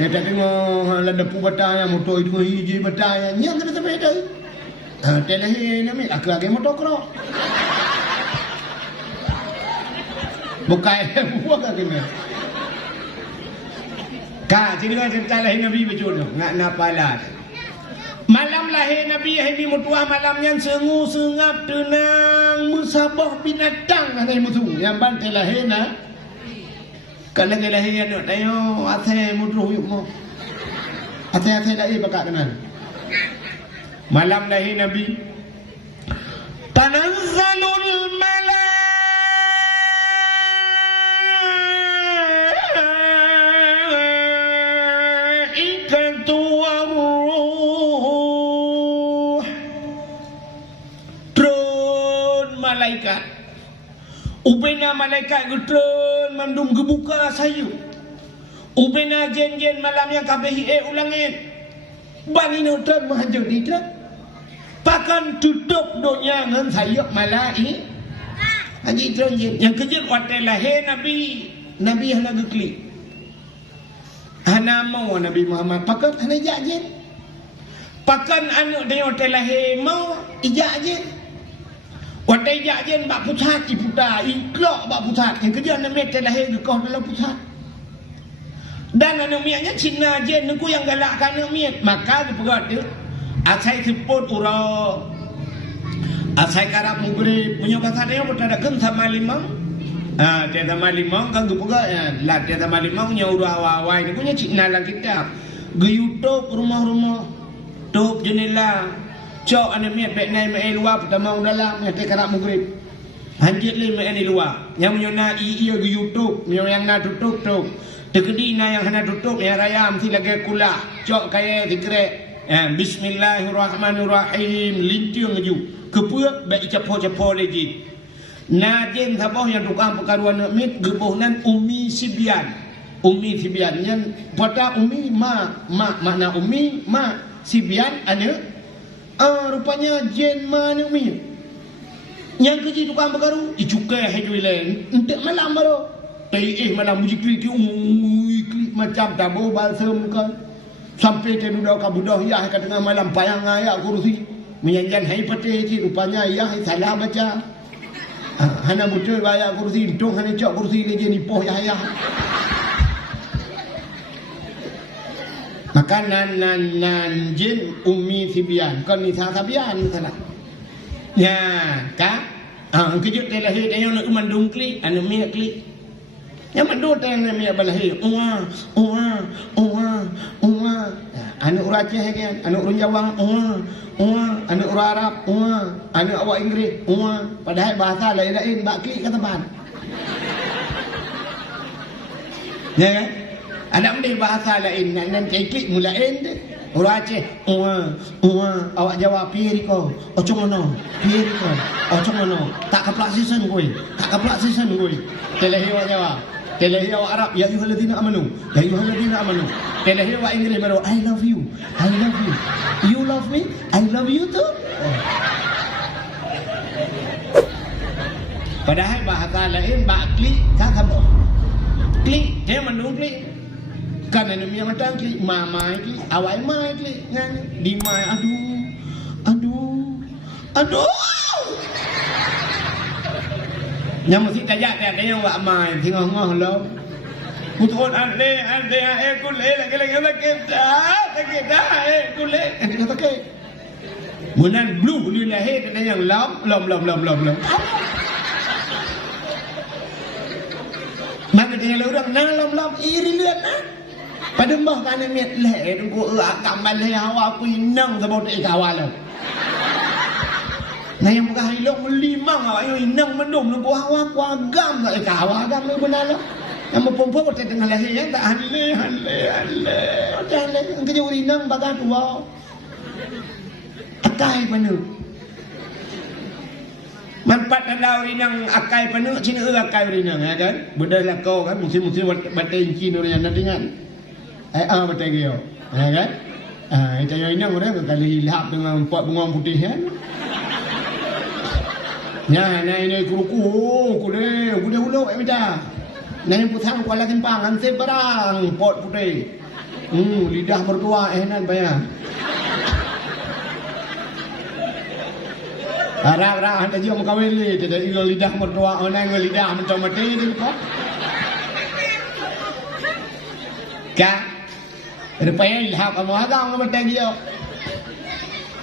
Ya tak tengok ada pu bataya motor itu hiji bataya nyang kena sampai dah. Telahi ni aku lagi motokro. Bukai buah kena. Ka cerita lahir Nabi betul ngak napalan. Malam lahir Nabi hari mutuah malamnya sengu sengap tenang musabah binatang ada musuh yang bantai lahir na. Kalau kita lahir nak tayo asal mudruh yuk mo. Asal dah bakal kenal. Malam lahir Nabi tanazzalul malaikatu waruh. Turun malaikat. Ubena malaikat getron mandum gebuka sayu. Ubena jen-jen malam yang kabehi ulangin. Bani nonton mahajud itu. Pakan tutup dunia dengan sayuk malai. Haji tron jen. Yang kejut waktu lahir Nabi. Nabi hana geklik. Hana mau Nabi Muhammad. Pakan hana ijak jen. Pakan anak dia waktu lahir mau ijak jen. Waktu ijak jen bak pusat iputa. Iklok bak pusat. Yang kejut anak mereka lahir gekau dalam pusat. Dan anak miaknya Cina jen. Nengku yang galakkan anak miak. Maka dia pegat dia. Asai siput urau. Asai karap mugrib. Punya bahasa dia pun ada kan sama limang. Dia sama limang kan dia pegat. Lah dia sama limang punya urau awal. Dia punya Cina lah kita. Ke YouTube rumah-rumah. Tuk jendela. Cok anak miak baik naik main luar. Pertama dalam. Yang karap mugrib. Hanjit li main di luar. Yang punya nak iya ke YouTube. Yang nak tutup tu. Tekedi na yang hendak tutup. Yang raya mesti lagi kulah. Cok kaya dikerek. Bismillahirrahmanirrahim. Lintiung aju. Kepuak baik capo-capo lagi. Najen sabah yang tukang perkaruan mit gebuh nan Umi Sibian. Umi Sibian yang pada Umi makna Umi Sibian ada. Rupanya jen mana Umi. Yang kecil tukang perkaru icukai hejui lain. Untuk malam baru. Malam muzik klik macam tabu balsam kan. Sampai dia duduk ke budak ya ke tengah malam payang ayak kursi. Menyanyian hai peti ci rupanya ayah salah baca. Hana betul bayar kursi untung hana cok kursi ni je nipoh ayah. Makanan nan jin umi sibian kon ni sabian salah. Ya, ka? Kejut teh lahir dia nak mandung klik, anu mi klik. Yang mandung teh mi balahir. Anu urang Aceh kan, anu urang Jawa, anu urang Arab, anu awak Inggeris, padahal bahasa lain-lain bak klik kata ban. Ya kan? Ada mesti bahasa lain nan klik mulain deh. Orang Aceh, awak Jawa piye riko? Ocong ono, piye riko? Ocong ono. Tak keplak season kowe. Tak keplak season kowe. Telehi awak Jawa. Telehi awak Arab, ya ayyuhalladzina amanu. Ya ayyuhalladzina amanu. Telehi awak Inggeris baru I love you. I love you. You love me? I love you too. Padahal bahasa lain bak klik tak sama. Klik, dia mandung klik. Kan anu mi matang klik mamai klik awai mai klik ngan di mai aduh nyam mesti tajak dia yang wak mai tengah-tengah lo putrun ande kule lagi sakit dah kule sakit munan blue ni lahir dia yang lom mana dia orang nang lom iri lihat nah. Pada mbah kan miat leh tunggu akam balai hawa aku inang sebab tak kawal. Nah yang bukan hilok melimang awak yang inang mendum tunggu hawa aku agam tak kawal agam ni benar lah. Yang perempuan kita tengah lahir yang tak hale. Macam ni kerja inang bagai tua. Akai penuh. Manfaat anda inang akai penuh cina akai inang ya kan. Benda lah kau kan mesti batin cina yang nanti kan. Betul ke? Kan? Itu yang ini orang kali hilap dengan pot bunga putih kan? Ya, ini kude uluk macam. Ini pusang kuala timpang ansep barang pot putih. Lidah mertua nan bayar. Arah ada juga mukawin ni, tidak ingat lidah mertua orang lidah macam mati ni kok. Kan? Rupanya ilham kamu agak macam dia.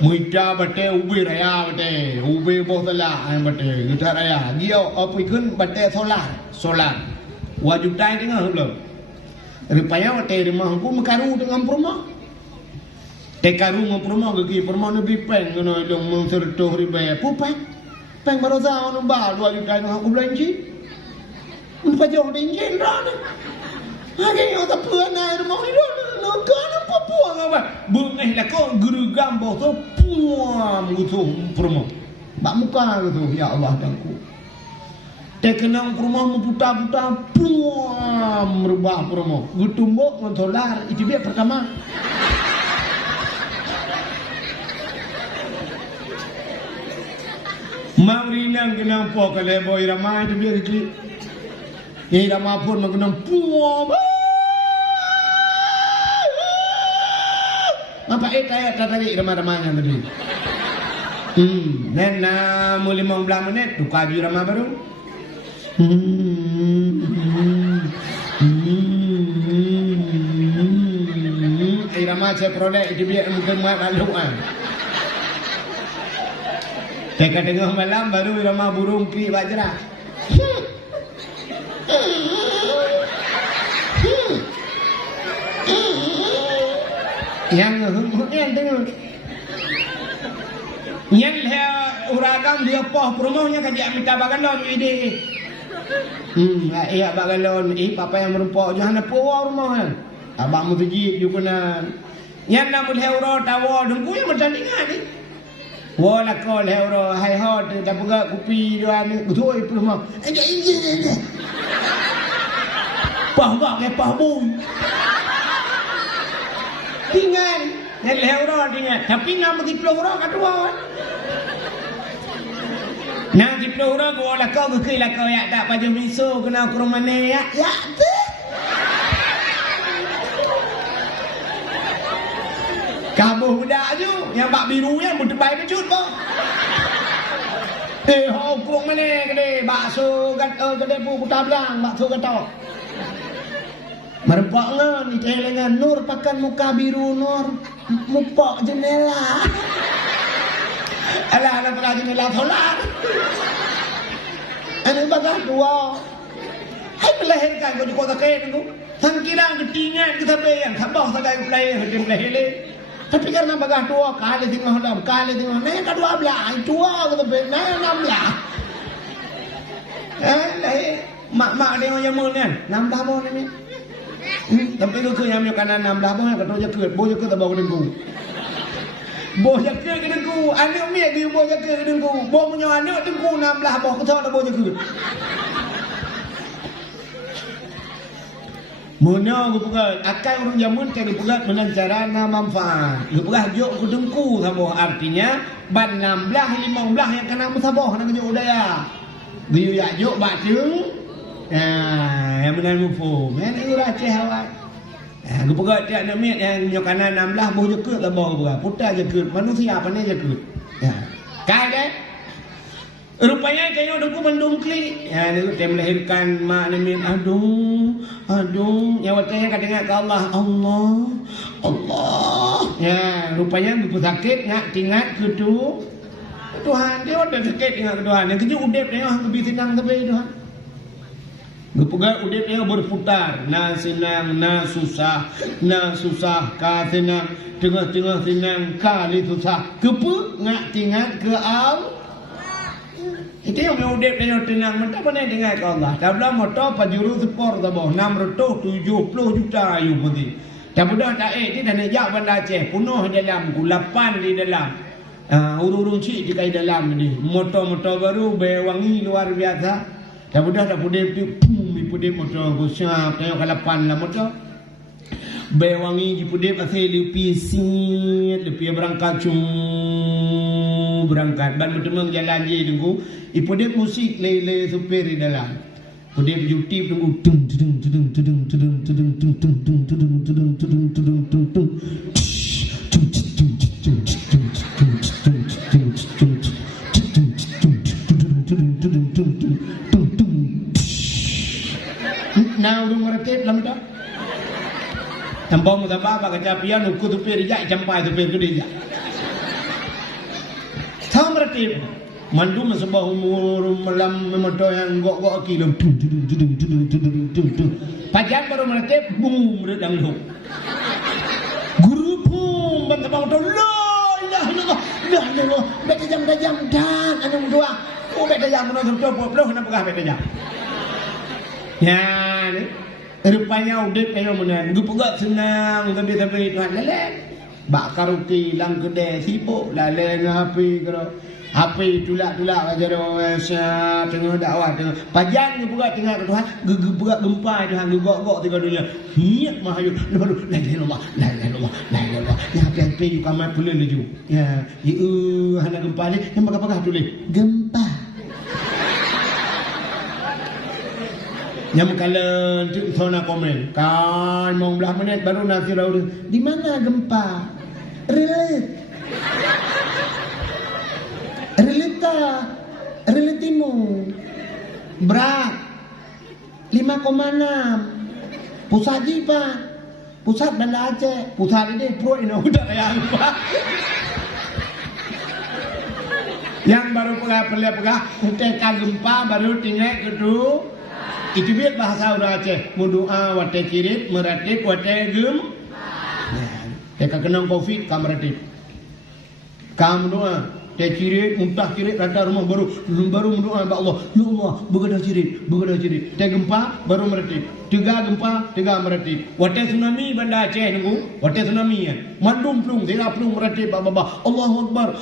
Muida bete ubi raya bete, ubi bohla bete, kita raya. Dia apa ikut bete solar. Wajib tay dengan belum. Rupanya bete rumah aku mekaru dengan rumah. Tekaru dengan rumah gigi rumah ni bipeng, kena dong mensertuh riba. Pupeng, peng baru tahu nombor wajib tay dengan aku belanji. Untuk jauh dinjin rana. Hari yang tak pernah rumah ni kan apa puang apa bengih lah kau gerugam bau tu puang gitu promo bak muka gitu ya Allah dangku terkenang promo putar puang merubah promo gutumbok ngontolar itu dia pertama Maurinang kenang po kalau boy ramai itu dia klik ni ramai pun mengenang puang apa ayat tadi ramai-ramainya tadi. Dan mulai 15 menit tukar di ramai baru. Ramai saya peroleh itu biar mungkin mat laluan. Dekat tengah malam baru ramai burung pi bajra. Yang tengok yang uragam dia poh promonya kerja minta bagalon ide iya bagalon papa yang merumpok jangan poh rumah kan abang mutujib yukunan yang namun heuro tawo dengku yang bertandingan ni wala kol heuro hai hot dah buka kopi dia ni betul itu rumah enggak ini poh gak poh bum tinggal yang leuro tinggal tapi nama di peluru kedua nah di peluru gua lah kau lah kau ya tak paju miso kena ke rumah ni ya tu kamu muda je. Yang bak biru yang berdebai pecut boh. Hukum mana gede bakso gede putar belang bakso gatok. Merempak ngan ni telengan Nur pakan muka biru Nur mupok jendela. Alah anak pernah jendela solar. Ini bagai dua. Hai melahirkan kau di kota kaya tu. Sangkiran ketinggian kita bayang sabah sagai pelai hidung pelai. Tapi karena bagai dua kali tengah dalam kali tengah ni kedua belah dua kita bayang ni 6 belah. Mak dia yang mana? 6 belah mana ni? Tapi tu ke yang kanan 6 belah mana? Kata dia ket, boleh ket tak bawa dengku. Boleh ket ke dengku. Anak mi dia boleh ket ke dengku. Boleh punya anak dengku 6 belah bawa kata tak boleh ket. Muna aku pegat akan orang jamun kali pegat dengan cara manfaat. Lu pegat jok ku dengku sama artinya ban 16 15 yang kena musabah nak jok udaya. Biu ya jok bak jeung. Yang benar mufu. Men ura ceh awak. Aku pegat dia nak mit yang nyok kanan 16 boh jekut lah boh pegat. Putar jekut manusia apa ni jekut. Ya. Kai deh. Rupanya kayaknya udah ku mendungkli. Ya, dia melahirkan mak Namin. Aduh. Nyawa saya kadang ke Allah. Allah. Ya, rupanya aku sakit ngak tingkat ke tu. Tuhan, dia udah sakit tingkat ke Tuhan. Yang kejut udip dia orang lebih senang tapi Tuhan. Gupegat udip dia berputar. Na senang, na susah, ka senang. Tengah-tengah senang, kali susah. Kepu ngak tingkat ke Allah. Itu yang udip dan yang tenang. Mentah mana dengar ke Allah. Dalam motor pajuru sepor tabah 670 juta ayu putih. Dan budak tak dia dah nak jak bandar Aceh. Penuh dalam kulapan di dalam. Urung-urung cik di kai dalam ni. Motor-motor baru wangi luar biasa. Dan budak tak pudip motor aku siap. Tengok kalapan lah motor. Wangi di pudip asal lepi sit. Lepi berangkat berangkat. Ban bertemu jalan je tunggu. Ipudip musik lele supir di dalam. Pudip YouTube tunggu. Nah, udah meretip lam dah. Tampang mutabah kecapian uku supir jak campai supir gede jak. Tahu meretip. Mandu masabah umur malam memotor yang gok-gok kilo. Pajan baru meretip boom redang lu. Guru pun bantabang motor la ilaha illallah. Beta jam dan anu dua. Beta jam menonton puluh nak pegah beta jam. Ya ni. Rupanya udip kayo menan. Gu pegat senang tapi Tuhan leleng. Bak karaoke lang kedai sibuk laleng HP kero. HP tulak-tulak aja doa tengah dakwah tengah pajang pula tengah Tuhan gerak gempa Tuhan gegok-gok tengah dunia hiat mahayu lepas la ilaha illallah ya hati-hati you kamar pula laju ya hana gempa ni yang pakai tulis gempa yang kala zona komen kan mau belah menit baru nasi raul di mana gempa relatimu berat 5,6 pusat jipa pusat Banda Aceh pusat ini perut ini udah yang lupa yang baru pegah utekan gempa baru tinggal kedua itu biar bahasa udah Aceh mudua wate kirit meratip wate gem teka kenang covid kameratip kamu doa dia cirit, muntah cirit, rata rumah baru mendoa kepada Allah. Ya Allah, begadah cirit. Dia gempa, baru meretip. Tiga gempa, tiga meretip. Wate tsunami Banda Aceh nunggu. Wate tsunami ya. Mandum plung, tira plung meretip Baba. Allahu Akbar.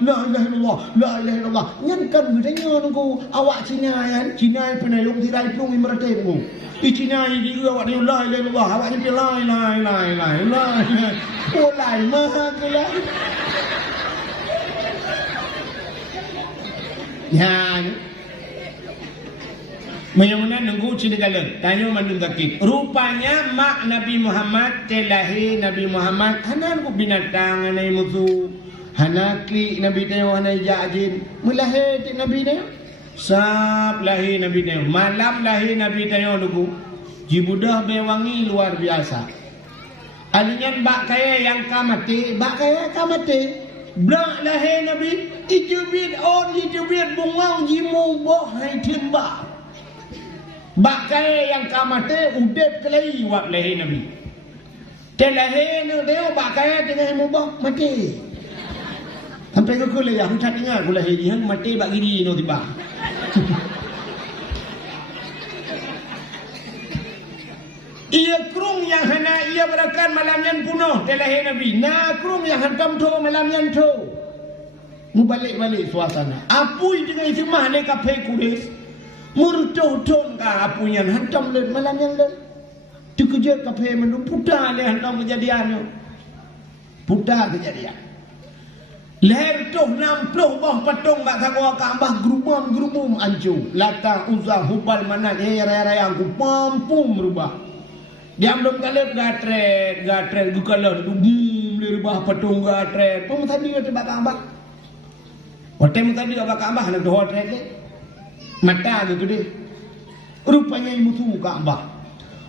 La ilaha illallah. Nyankan bedanya nunggu. Awak Cina kan? Cina penayung tirai plung meretip nunggu. Cina ini juga awak ni la ilaha illallah. Awak ni la ilaha. Oh lai maha kelak. Ya, Menyamuna nunggu cina galan. Tanya mandung takit. Rupanya mak Nabi Muhammad telahi Nabi Muhammad hanan ku binatang anai mutu. Hanakli Nabi tayo hanai jajin. Mulahi ti Nabi tayo. Sab lahi Nabi tayo. Malam lahi Nabi tayo nunggu. Jibudah bewangi luar biasa. Alinyan bak kaya yang kamati, bak kaya kamati. Blak lahi Nabi. Ijubit on ijubit bungau jimu boh hai timbak. Bakai yang kamate udep kelai wak lehe Nabi. Telahe ni dia bakai dengan mubah mati. Sampai ke kule yang tak dengar kule haji hang mati bak gini no tiba. Ia krung yang hana ia berakan malam yang punuh telahe Nabi. Na krung yang hantam tu malam yang tu. Mubalik-balik suasana. Apui dengan isimah le kafe kuris. Murtoh-toh ka apunya hantam len malam yang len. Dikejut kafe mendu putar le hantam kejadian. Putar kejadian. Leher toh 60 bah patung bak sagwa Kaabah gerumam ancu. Latang Uzah Hubal Manat raya aku pampum rubah. Dia belum kalep gatret gukalan bum le rubah patung gatret. Pum tadi ke bak Kaabah. Waktu tadi bak Kaabah nak doh gatret le. Mata tu dia. Rupanya musuh Kaabah.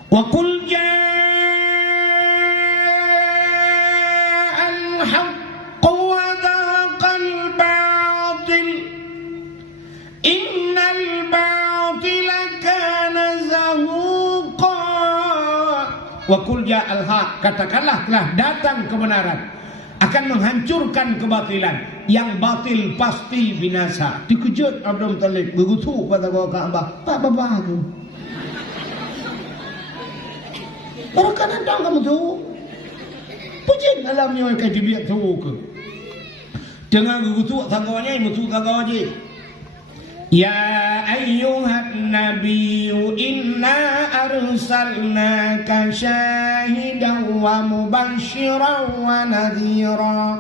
Wa qul ja'al haqq wa dhaqal batil. Innal batila kana zahuqa. Wa qul ja'al haqq, katakanlah telah datang kebenaran, akan menghancurkan kebatilan. Yang batil pasti binasa. Dikejut Abdul Muttalib begutu pada Kaabah. Pak bapa tu. Orang kanan tahu kamu tu. Pujian alamnya kayak dibiak tu ke. Dengan begutu tangganya mutu tanggawaje. Ya ayyuhan nabiyyu inna arsalnaka syahidan wa mubasysyiran wa nadhira.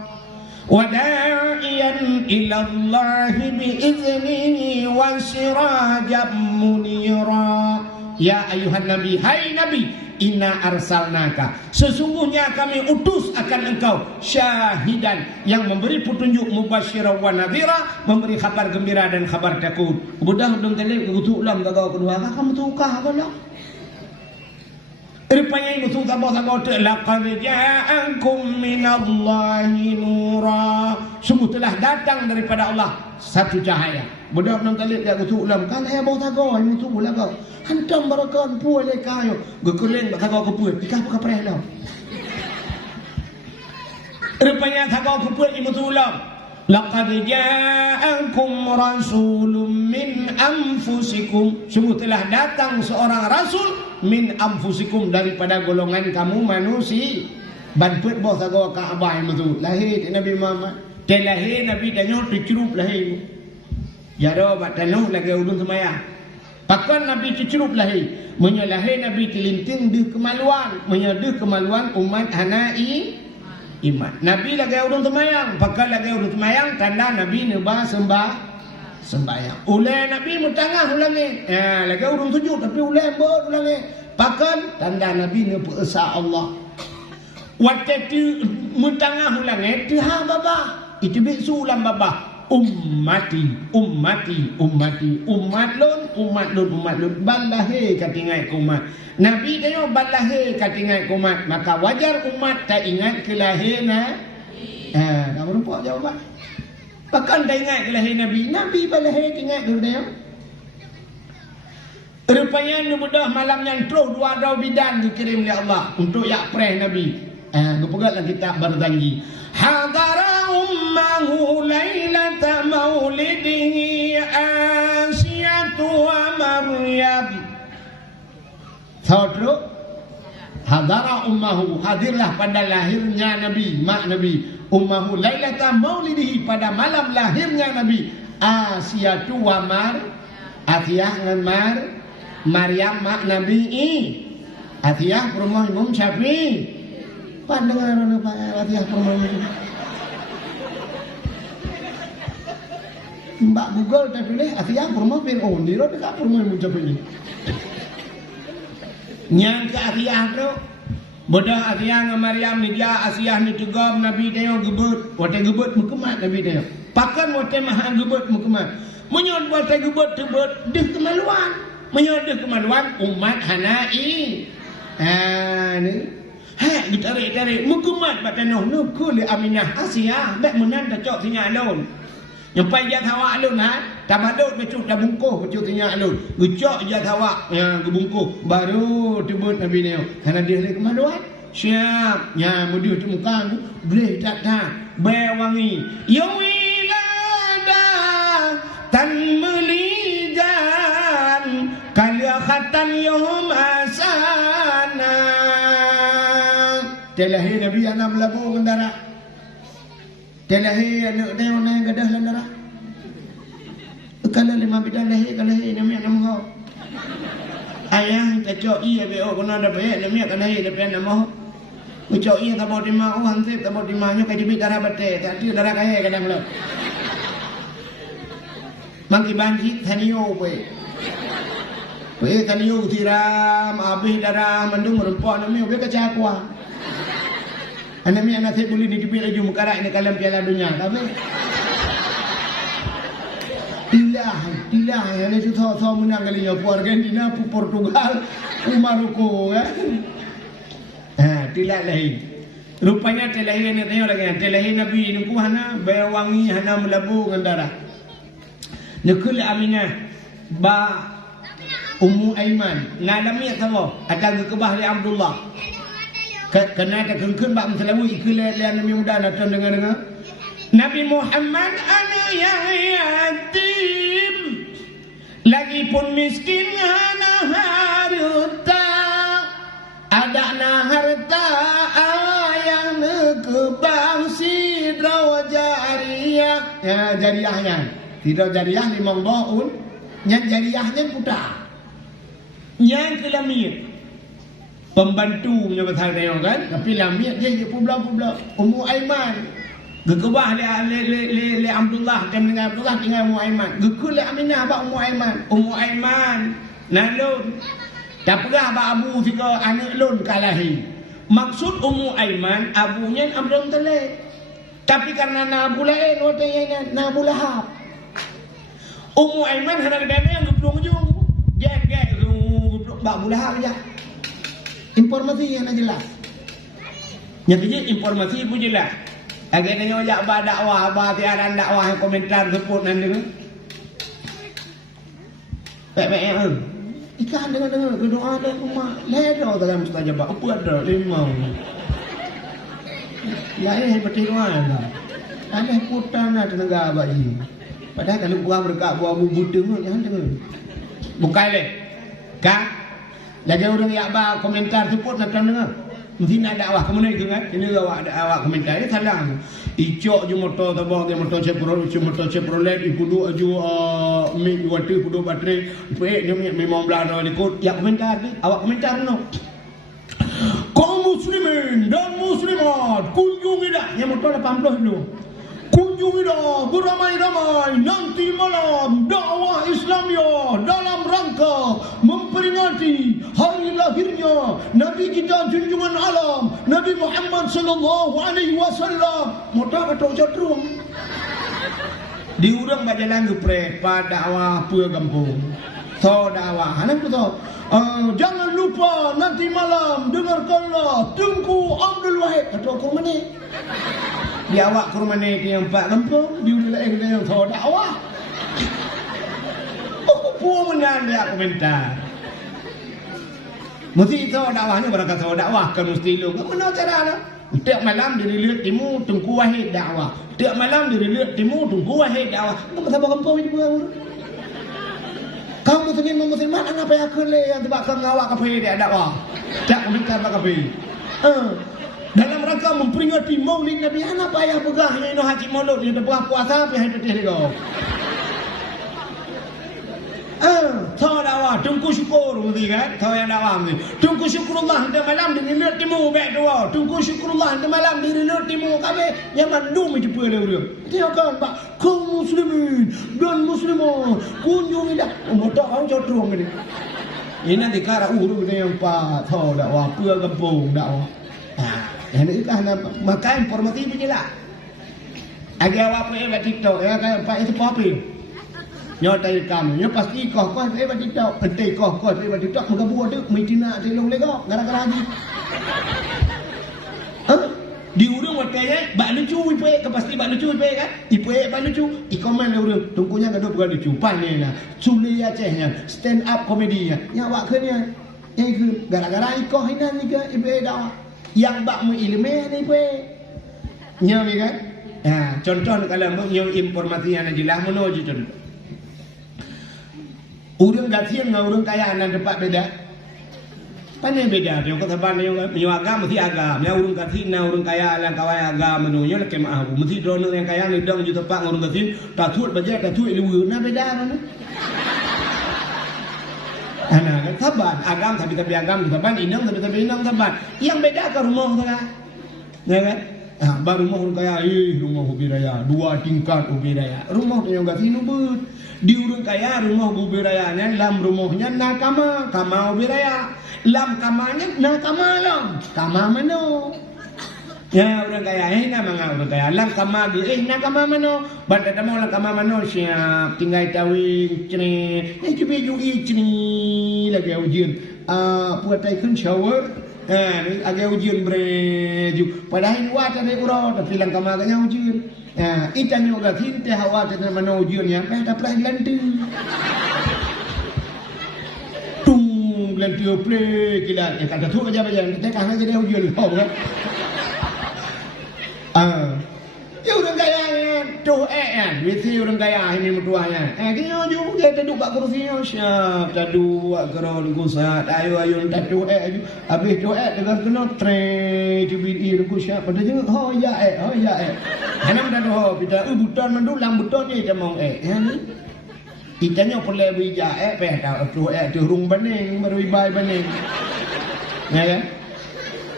Wada'iyan ilallahi biiznihi wa sirajam munira. Ya ayuhan nabi, hai nabi, inna arsalnaka, sesungguhnya kami utus akan engkau syahidan, yang memberi petunjuk, mubasysyiran wa nadhira, memberi kabar gembira dan kabar takut. Budah dong tele kutu ulam kagak kedua kamu tukah apa. Rupanya musuh sabah-sabah tu laqad ja'akum minallahi nura. Sungguh telah datang daripada Allah satu cahaya. Budak nam talib dia kutu ulam kan ayah bau tago ai musuh pula kau. Hantam barakan puai le kayo. Gekuleng bak kau kepuai. Tikah buka preh lau. Rupanya tago kepuai musuh ulam. Laqad ja'akum rasulun min anfusikum. Sungguh telah datang seorang rasul min anfusikum, daripada golongan kamu manusia. Banput bos agak Kaabah itu lahir Nabi Muhammad. Dan lahir Nabi danyo dicerup lahir. Jaro bat danyo lagi udun semaya. Pakan Nabi dicerup lahir. Menyalahir Nabi tilinting di kemaluan, menyedih kemaluan umat hanai iman. Nabi lagi udun semayang, pakan lagi udun semayang tanda Nabi neba sembahyang. Ulai Nabi mutangah ulangi. Ya, lagi urung sujud tapi ulai ber ulangi. Pakan tanda Nabi ne peesa Allah. Waktu mutangah ulangi tiha baba. Itu bisu ulam baba. Ummati. Umat lun. Balahe katingai kumat. Nabi dia balahe katingai kumat. Maka wajar umat tak ingat kelahirna. Kamu rupa jawapan. Bahkan dah ingat kelahir Nabi. Nabi balahir ingat dulu dia. Rupanya ni mudah malam yang terus 2 daun bidan dikirim oleh Allah untuk yak preh Nabi. Kepegatlah kita berjanji. Hadara ummahu lailata maulidihi Asiyatu wa Maryam. Tahu hadara ummahu, hadirlah pada lahirnya Nabi, mak Nabi. Ummahu lailata maulidihi, pada malam lahirnya Nabi. Asiyatu wa Atiyah dengan Maryam mak Nabi Atiyah rumah Imam Syafi'i. Pandangan apa Atiyah rumah Imam. Mbak Google tapi leh Asia rumah Fir'aun di roda dekat rumah yang mencapai ini. Yang ke Asia tu, bodoh Asia dengan Maryam ni dia Asia ni tegam Nabi dia gebut, wate gebut mukemat Nabi dia. Pakan wate maha gebut mukemat. Menyod wate gebut tebut deh kemaluan. Menyod deh kemaluan umat hanai. Ni. Ha, ditarik-tarik mukemat batanoh nuku le Aminah Asia, bek menan tak cok tinya alun. Yang pai dia thawak alun ha, tabadut becuk dah bungkuh becuk tinya alun. Gecok dia thawak yang gebungkuh baru tebut Nabi dia. Karena dia le kemaluan. Siap. Ya mudi tu muka boleh tak dah. Bai wangi. Ya wilada tan melijan kaliakhatan yahum asana. Telahi Nabi anak melabur kendara. Telahi anak dia orang gadah landara. Kalau lima bidang lahir kalau lahir Nabi anak mau. Ayah tak cok iya be kena ada be Nabi akan lahir tapi anak mau. Ucok iya tak mau di mau hansip tak mau di mau kayak di darah bate tadi darah kaya kadang lo. Mangki banji thanio be. Be thanio tiram habis darah mandung merempok Nabi be kecakwa. Anak mi anak saya boleh dipilih lagi mukarak ni kalam piala dunia, tapi tilah yang itu tahu menang kali nyapu Argentina, Portugal, Maroko, kan? Tilah lain. Rupanya tilah ini tengok lagi, tilah Nabi ni hana bayawangi hana melabu dengan darah. Nekul Aminah ba Ummu Aiman ngalami apa? Ada kebah li Abdullah. Kena ada kengkeng bak selalu ikut lian Nabi muda nak dengar. Nabi Muhammad ana yang yatim lagi pun miskin hana harta ada na harta yang nekebang sidra jariyah ya jariyahnya sidra jariyah 5 tahun yang jariyahnya putar yang kelamir pembantunya betul dia kan tapi lamia dia pula Ummu Aiman gekebah le Abdullah kan dengan Abdullah tinggal Ummu Aiman gekul le Aminah ba Ummu Aiman nalun tak pernah ba abu tiga anak lun kalahi maksud Ummu Aiman abunya Abdul Talib tapi karena Abu lain watanya Abu Lahab Ummu Aiman hana bebe yang geplung je gek geplung ba Abu Lahab aja. Informasi yang jelas. Yang kecil informasi pun jelas. Agak nanya ojak ba dakwah, ba tiaran dakwah yang komentar sebut nanti. Baik-baik ya. Ikan dengar berdoa ada rumah. Leda dalam mustajabah. Apa ada? 5. Lain bertiruan lah. Ada putan ada negara bayi. Padahal kalau buah berkat buah bubuta pun jangan dengar. Bukan leh. Kak. Lagi orang yang abang komentar tu pun nak dengar. Mesti nak dakwah kemudian ke kan? Ini awak komentar ni salah. Icok je motor tabah dia motor Chevrolet ipudu aju mi water ipudu baterai. Pe dia memang belah ikut. Ya komentar ni, awak komentar no. Kaum muslimin dan muslimat kunjungi dah yang motor 80 dulu. Kunjungi dah beramai-ramai nanti malam dakwah Islamia dalam rangka memperingati hari lahirnya Nabi kita junjungan alam Nabi Muhammad sallallahu alaihi wasallam. Motor atau jadrum diurang berjalan gepre pada dakwah pua kampung. So dakwah anak tu jangan lupa nanti malam dengarkanlah Tengku Abdul Wahid atau kau mana di awak ke rumah ni yang 4 kampung di udah lain yang tahu dakwah. Pun menang dia komentar. Mesti tahu dakwahnya berangkat tahu dakwah kan mesti lu. Mana cara lah? Tiap malam dari lihat timur Tengku Wahid dakwah. Tiap malam dari lihat timur Tengku Wahid dakwah. Apa sabar kampung ni buat? Kamu muslim muslimat apa yang kele yang sebab kau ngawak kafe dia dakwah. Tak komentar apa kafe. Dalam rangka memperingati Maulid Nabi anak payah pegah yang haji Maulud dia pegah puasa sampai hari petih dia. Tahu dakwah, tunggu syukur mesti kan? Tahu yang dakwah mesti. Tunggu syukurullah anda malam di lut timu baik doa. Tunggu syukurullah anda malam di lut timu kami yang mandum itu boleh urang. Itu kan Pak, kaum muslimin dan muslimah kunjungi dah. Motor orang cotrong ni. Ini nanti kara urut yang Pak tahu dakwah, pura kampung dakwah. Yang ini kan maka informatif je lah. Agak apa yang buat TikTok, Pak itu apa? Nhớ tay cầm nhớ pasti kok thế mà TikTok tay kok thế mà TikTok muka buat tu mitina telung lego gara-gara lagi di urang matanya bak lucu ipe ke pasti bak lucu ipe kan ipe bak lucu I komen le urang tungkunya gaduh bukan lucu pane na Suli Acehnya stand up comedy nya wak kenya itu gara-gara ikoh hinan ni ke ipe dah yang bak mu ilmu ni ipe nya ni kan contoh kalau yang informasinya jelas menuju contoh urang gatian dengan urang kaya nan dapat beda. Pandai beda dia kata pandai yang agama mesti agama. Yang urang gatian urang kaya lan kawai agama menunya lek maaf. Mesti dono yang kaya ni dong juta pak urang gatian tatut baje tatut ilu na beda mana. Anak taban agama tapi agama taban inang tapi inang taban. Yang beda ke rumah tu kan. Ya kan? Baru rumah urang kaya rumah ubi raya 2 tingkat ubi raya. Rumah tu yang gatian ubut. Di urang kaya rumah ubi rayanya lam rumahnya nakama kama ubi raya lam kamanya nakama lam kama mano ya urang kaya nama urang kaya lam kama nakama mano banda damo lam kama mano siap tinggal tawing cini cubi jui cini lagi ujian buat tay kun shower agak ujian breju padahal wadah ni urang tapi lam kama kanya ujian ikan yang agak tinte hawa tentang mana ujiannya, dah pelajaran tu. Tung belanti play gila, kata tu aja baca, kita kan aja dia ujian kau kan? Ya orang kaya tu visi orang kaya ini mutuanya. Kita juga dia duduk kat kursinya, siap, duduk kerana gusat, ayo duduk habis tu dengan kena tray cubit aku siap, pada je, oh ya. Kenapa dah doh, kita buton mandu lam buton ni jamong ni. Ikannya perlu bija tahu tu rung bening baru ibai bening. Ya kan?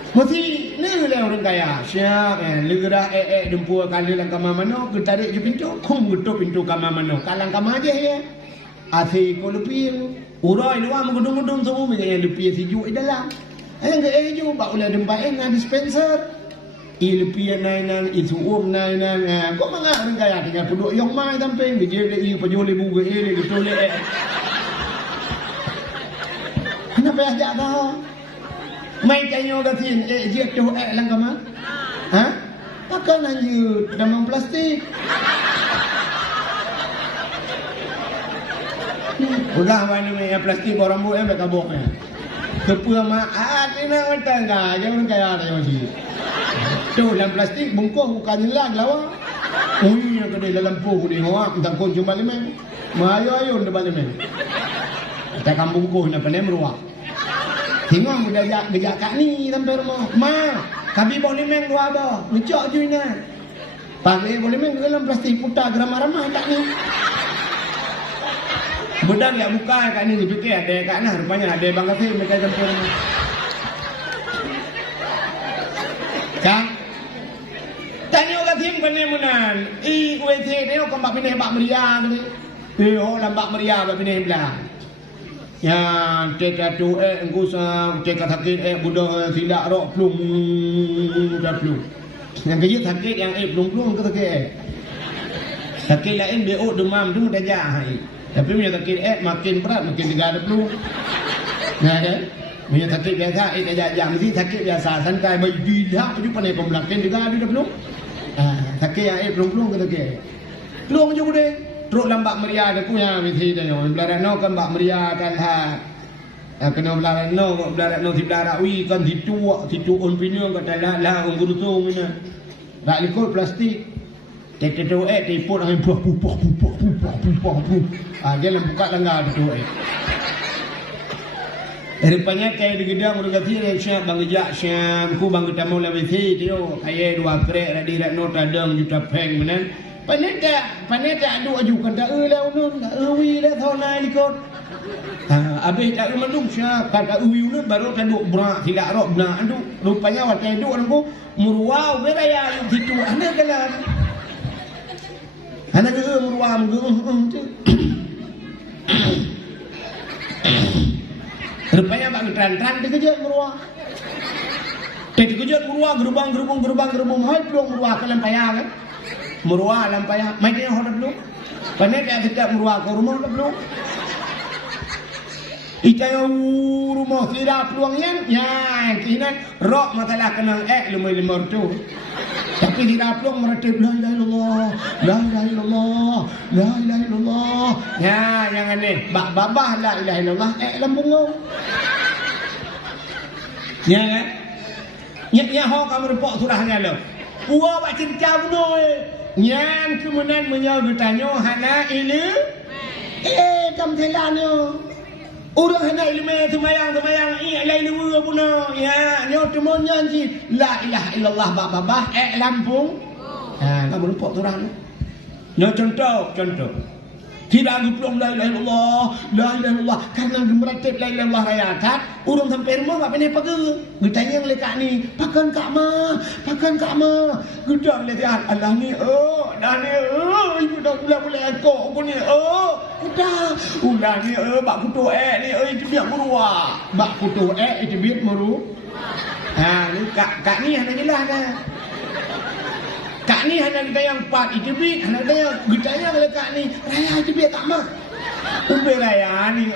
Mesti ni lah orang kaya. Siap legera dempur kali lang kama mano, kita tarik je pintu, kum gutuk pintu kama mano. Kalang kama aja ya. Asi ko lupin. Urai luar mengudung-udung semua yang lupin sijuk dalam. Yang ke bak ulah dempai dengan dispenser. Lupin nainan, itu nainan. Kau mangga orang kaya tinggal puduk yang mai tamping bijil le pejole buga le getole. Kenapa ajak dah? Main kanyo gatin dia tu lang kama. Pakai lanjut dalam plastik. Udah mana plastik orang buat mereka bawa. Kepua maat ni nak mentang jangan kaya ada masih. Tu dalam plastik bungkus bukan jelas lawa. Yang kedai dalam puh ni awak tentang kau cuma lemeng. Ayo depan lemeng. Kita kampung bungkus nak pandai meruah. Tengok gejak kat ni sampai rumah. Kami boleh main luar dah. Ngecok je ni. Pakai boleh main dalam plastik putar geramah-ramah kat ni. Budak yang buka kat ni fikir ada kat nah rupanya ada bang kafir mereka sampai rumah. Kang. Tanya orang tim penemunan. UET ni kau bak pindah bak meriah ni. Lambak meriah bak pindah belah. Yang cekak tu engkusa cekak sakit budak silap rok plung dah plung. Yang kerja sakit yang plung ke sakit sakit lain BO demam tu dah jah. Tapi punya sakit makin berat makin tiga ada plung. Nah kan? Punya sakit biasa dah jah mesti sakit biasa santai bagi dah tu pandai pembelakin juga ada plung. Sakit yang plung ke sakit. Plung je boleh. Teruk lambak meriah ada punya mesti dia. Belarak no kan bak meriah kan kena belarak no si belarak wi kan situ on pinyo kata lah on gurusung ni. Rak likut plastik. Tek tiput angin puah. Dia lam buka langgar tu Rupanya kayak di gedang udah ganti siap bang gejak siap ku bang kita mau lebih dia kayak 2 krek radi rak no tadang juta peng menen. Paneta adu ajukan dah lah unun wi dah thau nai likot Habis tak mandum siap kata uyu ni baru taduk berak tidak rok benak tu rupanya waktu itu aku muruau beraya yuk situ anak dalam anak ke muruau tu rupanya bak tran-tran dikejut muruau dikejut muruau gerbang hai belum muruau ke lampaya kan muruau lampaya mai dia hodap belum panen dia tidak muruau ke rumah belum Ika rumah tidak peluangnya, ya kini rok masalah kenal lemur tu. Tapi tidak peluang meratib la ilaha illallah, la ilaha illallah, la ilaha illallah. Ya yang aneh, babah la ilaha illallah lambung. Ya kan? Ya ho kamu repok surahnya lo. Puah baca cabno. Yang kemudian menyau bertanya hana ini kam telanyo. Orang hendak ilmu semayang lain ilmu puna ya nyo temon janji la ilaha illallah babah lampung kamu lupa tu orang nyo contoh tidak geplong la ilaha illallah karena gemeratip la ilaha illallah rayatat urang sampai rumah tak pandai pakai bertanya yang lekat ni pakan kak ma gedang lihat Allah ni dah ni ibu dah boleh akok aku ni udah ni bak kutu ni itu biar merua bak kutu itu biar meru ni kak ni hanya jelas dah kak ni hanya kita yang 4 itu bit hanya kita yang getanya kalau kak ni raya itu bit tak mah umbe raya ni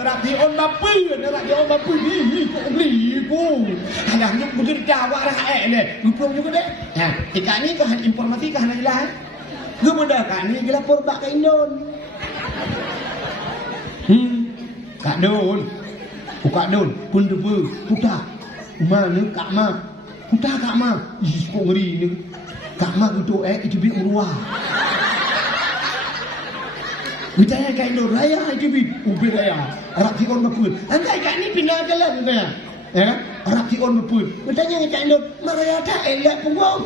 rati on bapa ni kok beli ku ada nyuk bekerja awak dah ni lupa juga deh kak ni kan informasi kan jelas kemudian kak ni gila porbak ke Indon Kak Don pun debu putar mana kak ma putar kak ma kok ngeri ni kak ma duduk itu bit meruah bertanya kak Indon raya itu bit ubir raya harap tikon bapun angkai kak ni pindah jalan katanya ya harap tikon bapun bertanya kak Indon maraya tak lihat punggung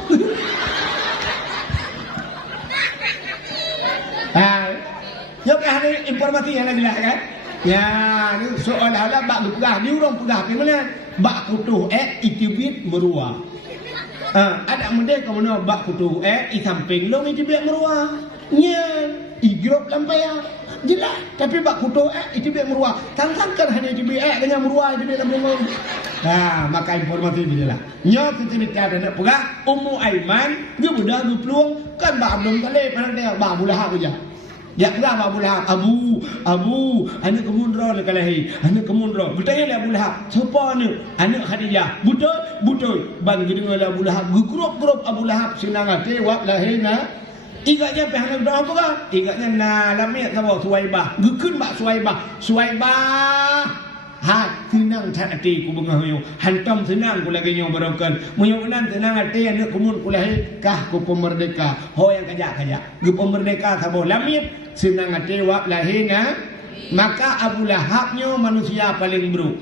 Jom hari informasi yang jelas kan? Ya, ni soal-soal bak pegah, ni orang pegah ke mana? Bak kutuh itibit merua. Ada mudah ke mana bak kutuh i samping long itibit merua. Nya, igrop lampaya. Jelas, tapi bak kutuh itibit merua. Tangkangkan hanya itibit dengan merua itibit lambung. Maka informasi ni jelas. Nya kita bicara nak pegah Ummu Aiman, dia budak dia peluang kan bak belum kali pada dia bak bulah aja. Ya kena Abu Lahab Abu anak kemunro le kalahi anak kemunro bertanya le Abu Lahab siapa ni anak Khadijah betul ban gedeng le Abu Lahab grup Abu Lahab senang ate wak lahina igaknya pe hang doa apa kan igaknya na lamia tawo Suwaibah gekeun bak Suwaibah senang tak hati ku bengahayo hantam senang ku lagi nyo berokan muyonan senang hati anak kemun ku lahir kah ku pemerdeka ho yang kajak ge pemerdeka sabo lamit senang hati wak lahina maka Abu Lahabnya manusia paling buruk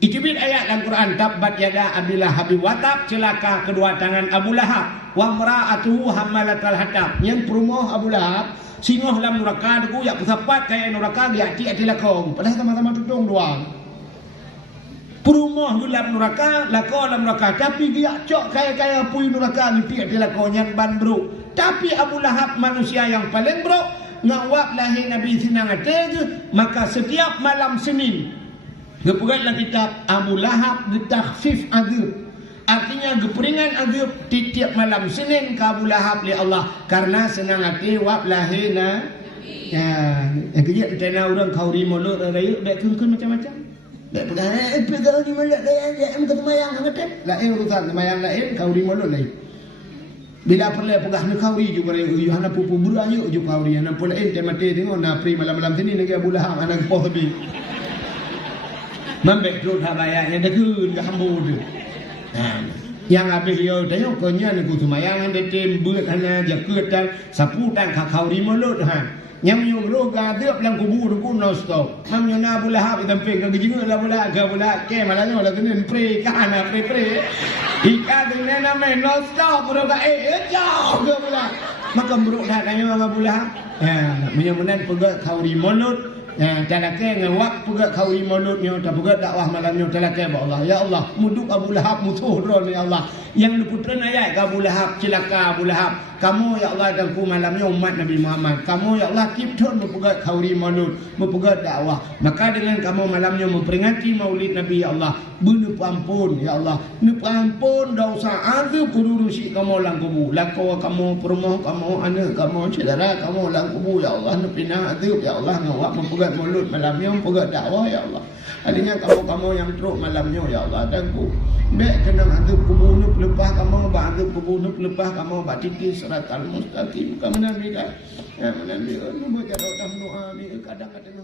itu bit ayat dalam Quran tabbat yada Abi Lahab wa tab celaka kedua tangan Abu Lahab wa mara'atuhu hammalatal hatab yang perumoh Abu Lahab singoh dalam neraka deku yak kesapat kaya neraka dia ati lakong padahal sama-sama tudung doang perumah dalam neraka lako dalam neraka tapi dia cok kaya-kaya pui neraka lipi ati lakonyan ban bro tapi Abu Lahab manusia yang paling bro ngawak lahir Nabi senang ate maka setiap malam Senin gepegatlah kitab Abu Lahab getakhfif azab artinya geperingan azab tiap malam Senin ke Abu Lahab li Allah karena senang ate wak lahirna yang kerja tena orang kauri mulut rayu dak kun macam-macam dak pegang di mulut dak minta semayang ngatet lain urusan semayang lain kauri mulut lain bila perlu pegah ni kauri juga rayu hana pupu burayu juga kauri hana pula ente mati tengok na pri malam-malam sini lagi Abu Lahab anak poh tebi mambek tu tak bayar yang dekun ke hambu tu yang habis yo tengok konya ni ku semayang ande tem beut hana jakut dan sapu dan kauri mulut yang yo roga deap lang kubu ku no stop mam yo na Abu Lahab tamping ke gejinga la bola ke bola ke malanya la kenen pre kana pre ika dengan nama no stop roga jauh ke bola maka buruk dah tanya Abu Lahab menyemenan pegat kauri mulut Ya, talake ngawak pugat khawi mauludnya, tak pugat dakwah malamnya talake ba Allah. Ya Allah, muduk Abu Lahab musuh ron ya Allah. Yang diputra ayat ke Abu Lahab, celaka Abu Lahab. Kamu ya Allah dan ku malamnya umat Nabi Muhammad. Kamu ya Allah kipton mempugat khawi maulud, mempugat dakwah. Maka dengan kamu malamnya memperingati maulid Nabi ya Allah, benup ampun ya Allah. Nup ampun dosa azab kudurusi kamu lang kubu. Lako kamu perumah kamu anak kamu saudara kamu lang kubu ya Allah. Nupina azab ya Allah ngawak mempugat mulut malamnya mempugat dakwah ya Allah. Adanya kamu yang teruk malamnya ya Allah dan ku baik kena azab kubur nup lepas kamu ba azab kubur nup lepas kamu ba titi siratal mustaqim kamu nabi dah ya nabi nu baca doa doa ni kadang-kadang